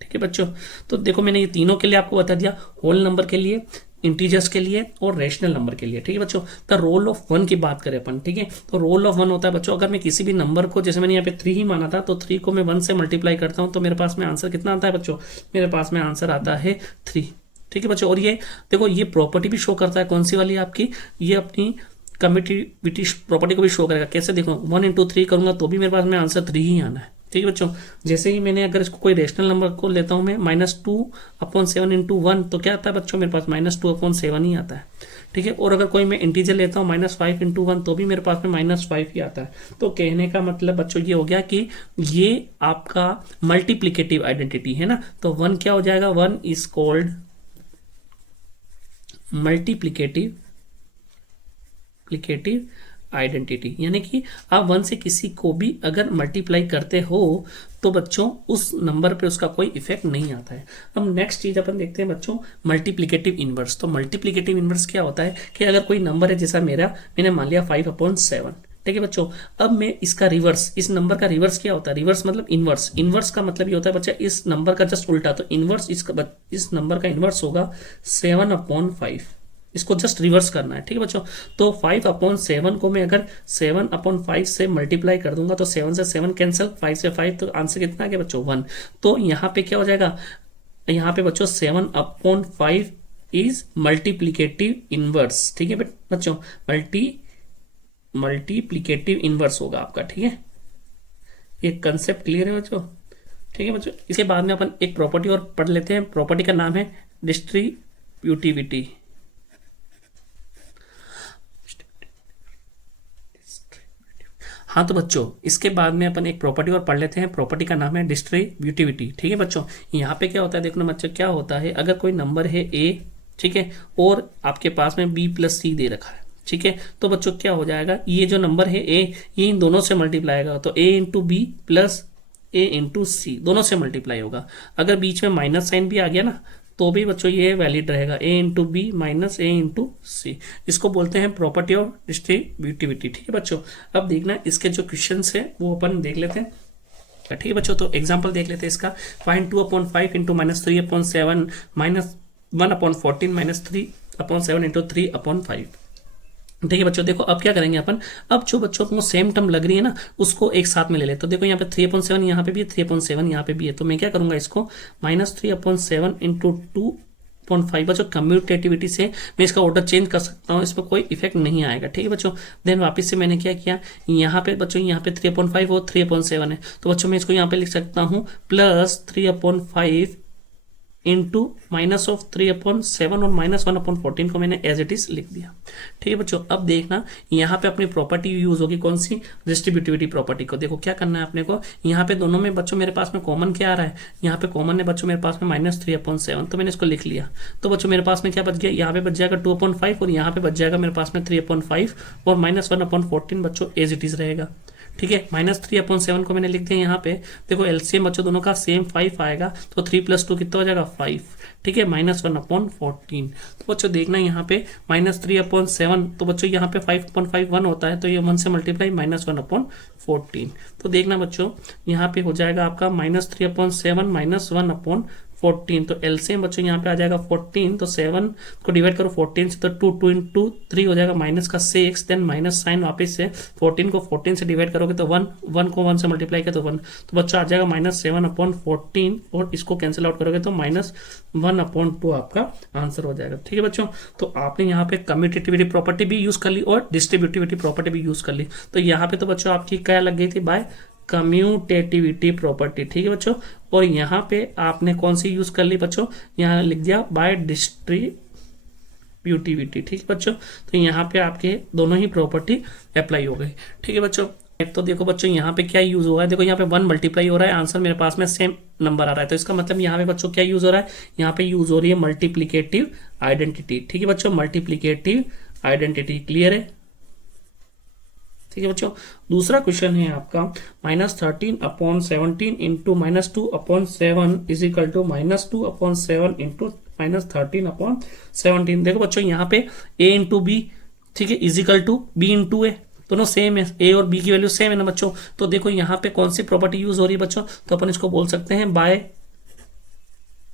ठीक है बच्चों, तो देखो मैंने ये तीनों के लिए आपको बता दिया, होल नंबर के लिए, इंटीजर्स के लिए और रेशनल नंबर के लिए। ठीक है बच्चों, द रोल ऑफ वन की बात करें अपन, ठीक है, तो रोल ऑफ वन होता है बच्चों, अगर मैं किसी भी नंबर को, जैसे मैंने यहाँ पे 3 ही माना था, तो 3 को मैं 1 से मल्टीप्लाई करता हूँ तो मेरे पास में आंसर कितना आता है बच्चों, मेरे पास में आंसर आता है 3। ठीक है बच्चों, और ये देखो ये प्रॉपर्टी भी शो करता है, कौन सी वाली आपकी, ये अपनी कम्यूटेटिविटी प्रॉपर्टी को भी शो करेगा। कैसे देखो, 1 × 3 करूंगा तो भी मेरे पास में आंसर 3 ही आना है। ठीक है बच्चों, जैसे ही मैंने अगर इसको कोई रेशनल नंबर को लेता हूं मैं -2/7 × 1 तो क्या आता है बच्चों, मेरे पास -2/7 ही आता है। ठीक है, और अगर कोई मैं इंटीजर लेता हूँ -5 × 1 तो भी मेरे पास में -5 ही आता है। तो कहने का मतलब बच्चों ये हो गया कि ये आपका मल्टीप्लिकेटिव आइडेंटिटी है ना, तो 1 क्या हो जाएगा, 1 इज कॉल्ड मल्टीप्लिकेटिव आइडेंटिटी, यानी कि आप 1 से किसी को भी अगर मल्टीप्लाई करते हो तो बच्चों उस नंबर पे उसका कोई इफेक्ट नहीं आता है। अब नेक्स्ट चीज अपन देखते हैं बच्चों मल्टीप्लिकेटिव इनवर्स। तो मल्टीप्लिकेटिव इनवर्स क्या होता है कि अगर कोई नंबर है, जैसा मैंने मान लिया 5/7, ठीक है बच्चों, अब मैं इसका रिवर्स, इस नंबर का रिवर्स क्या होता है, रिवर्स मतलब इनवर्स। इनवर्स का मतलब ये होता है बच्चा इस नंबर का जस्ट उल्टा, तो इनवर्स इस नंबर का इनवर्स होगा 7/5, इसको जस्ट रिवर्स करना है। ठीक है बच्चों, तो 5/7 को मैं अगर 7/5 से मल्टीप्लाई कर दूंगा तो 7 से 7 कैंसिल, 5 से 5, तो आंसर कितना आ गया बच्चों 1। तो यहाँ पे क्या हो जाएगा, यहाँ पे बच्चों 7/5 इज मल्टीप्लिकेटिव इनवर्स। ठीक है बच्चों, मल्टीप्लिकेटिव इनवर्स होगा आपका। ठीक है, ये कंसेप्ट क्लियर है बच्चों। ठीक है बच्चों, इसके बाद में अपन एक प्रॉपर्टी और पढ़ लेते हैं, प्रॉपर्टी का नाम है डिस्ट्रीब्यूटिविटी। हाँ तो बच्चों इसके बाद में अपन एक प्रॉपर्टी और पढ़ लेते हैं, प्रॉपर्टी का नाम है डिस्ट्रीब्यूटिविटी। ठीक है बच्चों, यहाँ पे क्या होता है, देखो ना बच्चों क्या होता है, अगर कोई नंबर है a, ठीक है, और आपके पास में b+c दे रखा है, ठीक है, तो बच्चों क्या हो जाएगा, ये जो नंबर है a, ये इन दोनों से मल्टीप्लाई होगा, तो a × b + a × c दोनों से मल्टीप्लाई होगा। अगर बीच में माइनस साइन भी आ गया ना तो भी बच्चों ये वैलिड रहेगा, a × b - a × c, इसको बोलते हैं प्रॉपर्टी ऑफ डिस्ट्रीब्यूटिविटी। ठीक है बच्चों, अब देखना इसके जो क्वेश्चंस है वो अपन देख लेते हैं। ठीक है बच्चों, तो एग्जांपल देख लेते हैं इसका, फाइंड 2/5 × -3/7 -1/14 -3/7 × 3/5। ठीक है बच्चों, देखो अब क्या करेंगे अपन, अब जो बच्चों को सेम टर्म लग रही है ना उसको एक साथ में ले लेते। तो देखो यहाँ पे 3/7 यहाँ पे भी है, 3/7 यहाँ पे भी है, तो मैं क्या करूंगा इसको -3/7 × 2.5 बच्चों कम्यूटेटिविटी से मैं इसका ऑर्डर चेंज कर सकता हूँ, इसमें कोई इफेक्ट नहीं आएगा। ठीक है बच्चों, देन वापस से मैंने क्या किया, यहाँ पे बच्चों यहाँ पे 3/5 और 3/7 है, तो बच्चों मैं इसको यहाँ पे लिख सकता हूँ +3/5 इंटू माइनस ऑफ 3/7 और -1/14 को मैंने एज इट इज लिख दिया। ठीक है बच्चों, अब देखना यहाँ पे अपनी प्रॉपर्टी यूज होगी कौन सी, डिस्ट्रीब्यूटिविटी प्रॉपर्टी को। देखो क्या करना है अपने को, यहाँ पे दोनों में बच्चों मेरे पास में कॉमन क्या आ रहा है, यहाँ पे कॉमन है बच्चों मेरे पास में -3/7, तो मैंने इसको लिख लिया। तो बच्चों मेरे पास में क्या बच गया, यहाँ पे बच जाएगा 2/5 और यहाँ पे बच जाएगा मेरे पास में 3/5 और -1/14 बच्चों एज इट इज रहेगा। ठीक है, -3/7 को मैंने लिख दिया यहाँ पे। देखो एलसीएम बच्चों दोनों का सेम 5 आएगा, तो 3 + 2 कितना हो जाएगा 5। ठीक है, -1/14। तो बच्चों देखना यहाँ पे -3/7, तो बच्चों यहाँ पे 5/5 1 होता है, तो ये 1 से मल्टीप्लाई -1/14। तो देखना बच्चों यहाँ पे हो जाएगा आपका -3/7 -1/14। तो एलसीएम बच्चों यहाँ पे आ जाएगा 14, तो 7 को डिवाइड करो 14 से, तो 2 × 3 हो जाएगा -6, देन माइनस साइन वापस से 14 को 14 से डिवाइड करोगे तो 1 को 1 से मल्टीप्लाई किया तो 1, तो बच्चों आ जाएगा -7/14 और इसको कैंसिल आउट करोगे तो -1/2 आपका आंसर हो जाएगा। ठीक है बच्चों, तो आपने यहाँ पे कम्यूटेटिविटी प्रॉपर्टी भी यूज कर ली और डिस्ट्रीब्यूटिविटी प्रॉपर्टी भी यूज कर ली। तो यहाँ पे तो बच्चों आपकी क्या लग गई थी, बाय कम्यूटेटिविटी प्रॉपर्टी। ठीक है बच्चों, और यहाँ पे आपने कौन सी यूज कर ली बच्चों, यहाँ लिख दिया बाय डिस्ट्रीब्यूटिविटी। ठीक है बच्चों, तो यहाँ पे आपके दोनों ही प्रॉपर्टी अप्लाई हो गई। ठीक है बच्चों, तो देखो बच्चों यहाँ पे क्या यूज हुआ है, देखो यहाँ पे 1 मल्टीप्लाई हो रहा है, आंसर मेरे पास में सेम नंबर आ रहा है, तो इसका मतलब यहाँ पे बच्चों क्या यूज हो रहा है, यहाँ पे यूज हो रही है मल्टीप्लीकेटिव आइडेंटिटी। ठीक है बच्चों, मल्टीप्लीकेटिव आइडेंटिटी क्लियर है। ठीक है बच्चों, दूसरा क्वेश्चन है आपका -13/17 into -2/7 is equal to -2/7 into -13/17। देखो बच्चों यहाँ पे a इंटू बी, ठीक है, is equal to b into A, दोनों सेम है, a और b की वैल्यू सेम है ना बच्चों। तो देखो यहाँ पे कौन सी प्रॉपर्टी यूज हो रही है बच्चों, तो अपन इसको बोल सकते हैं बाय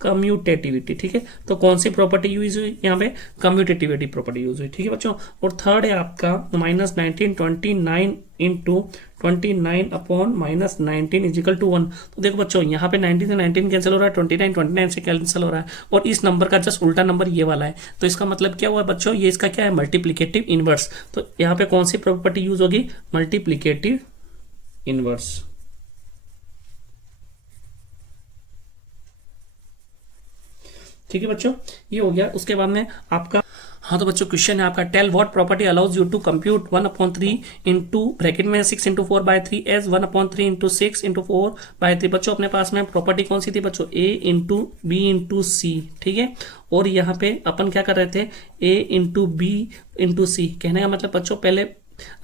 कम्यूटेटिविटी। ठीक है, तो कौन सी प्रॉपर्टी यूज हुई यहाँ पे, कम्यूटेटिविटी प्रॉपर्टी यूज हुई। ठीक है बच्चों, और थर्ड है आपका -19/29 इंटू 29/-19 इज इक्वल टू 1। तो देखो बच्चों यहाँ पे 19 से 19 कैंसिल हो रहा है, 29 से कैंसिल हो रहा है, और इस नंबर का जस्ट उल्टा नंबर ये वाला है, तो इसका मतलब क्या हुआ बच्चों, ये इसका क्या है, मल्टीप्लीकेटिव इनवर्स। तो यहाँ पे कौन सी प्रॉपर्टी यूज होगी, मल्टीप्लीकेटिव इनवर्स। ठीक है बच्चों, ये हो गया। उसके बाद में आपका, हाँ तो बच्चों क्वेश्चन है आपका, tell what property allows you to compute 1/3 into bracket में 6 × 4/3 एज 1/3 इंटू 6 × 4/3। बच्चों अपने पास में प्रॉपर्टी कौन सी थी बच्चों, a into B into C. ठीक है, और यहाँ पे अपन क्या कर रहे थे, a into B into C. कहने का मतलब बच्चों पहले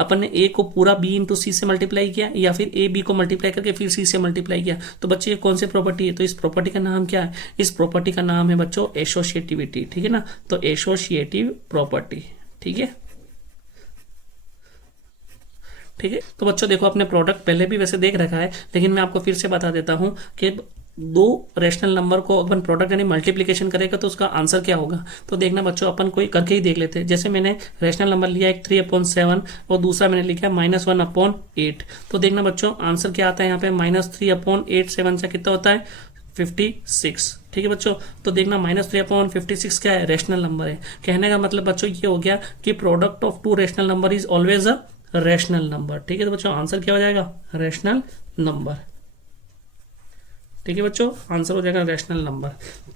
अपन ने a को पूरा b इंटू सी से मल्टीप्लाई किया, या फिर a b को मल्टीप्लाई करके फिर c से मल्टीप्लाई किया। तो बच्चे ये कौन सी प्रॉपर्टी है, तो इस प्रॉपर्टी का नाम क्या है, इस प्रॉपर्टी का नाम है बच्चों एसोसिएटिविटी। ठीक है ना, तो एसोसिएटिव प्रॉपर्टी। ठीक है, ठीक है। तो बच्चों देखो अपने प्रोडक्ट पहले भी वैसे देख रखा है, लेकिन मैं आपको फिर से बता देता हूं कि दो रेशनल नंबर को अपन प्रोडक्ट यानी मल्टीप्लिकेशन करेगा तो उसका आंसर क्या होगा। तो देखना बच्चों अपन कोई करके ही देख लेते हैं। जैसे मैंने रेशनल नंबर लिया एक 3/7 और दूसरा मैंने लिखा -1/8। तो देखना बच्चों आंसर क्या आता है यहाँ पे, -3/8 7 से कितना होता है 56। ठीक है बच्चों, तो देखना -3/56 क्या है, रेशनल नंबर है। कहने का मतलब बच्चों ये हो गया कि product of two rational number is always a rational number. ठीक है, तो बच्चों आंसर क्या हो जाएगा, रेशनल नंबर। ठीक है बच्चों, आंसर हो जाएगा रेशनल नंबर।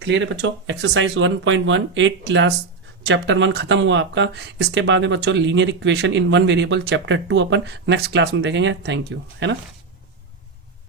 क्लियर है बच्चों, एक्सरसाइज 1.18 क्लास चैप्टर 1 खत्म हुआ आपका। इसके बाद में बच्चों linear equation in one variable chapter 2 upon next class में देखेंगे। थैंक यू, है ना।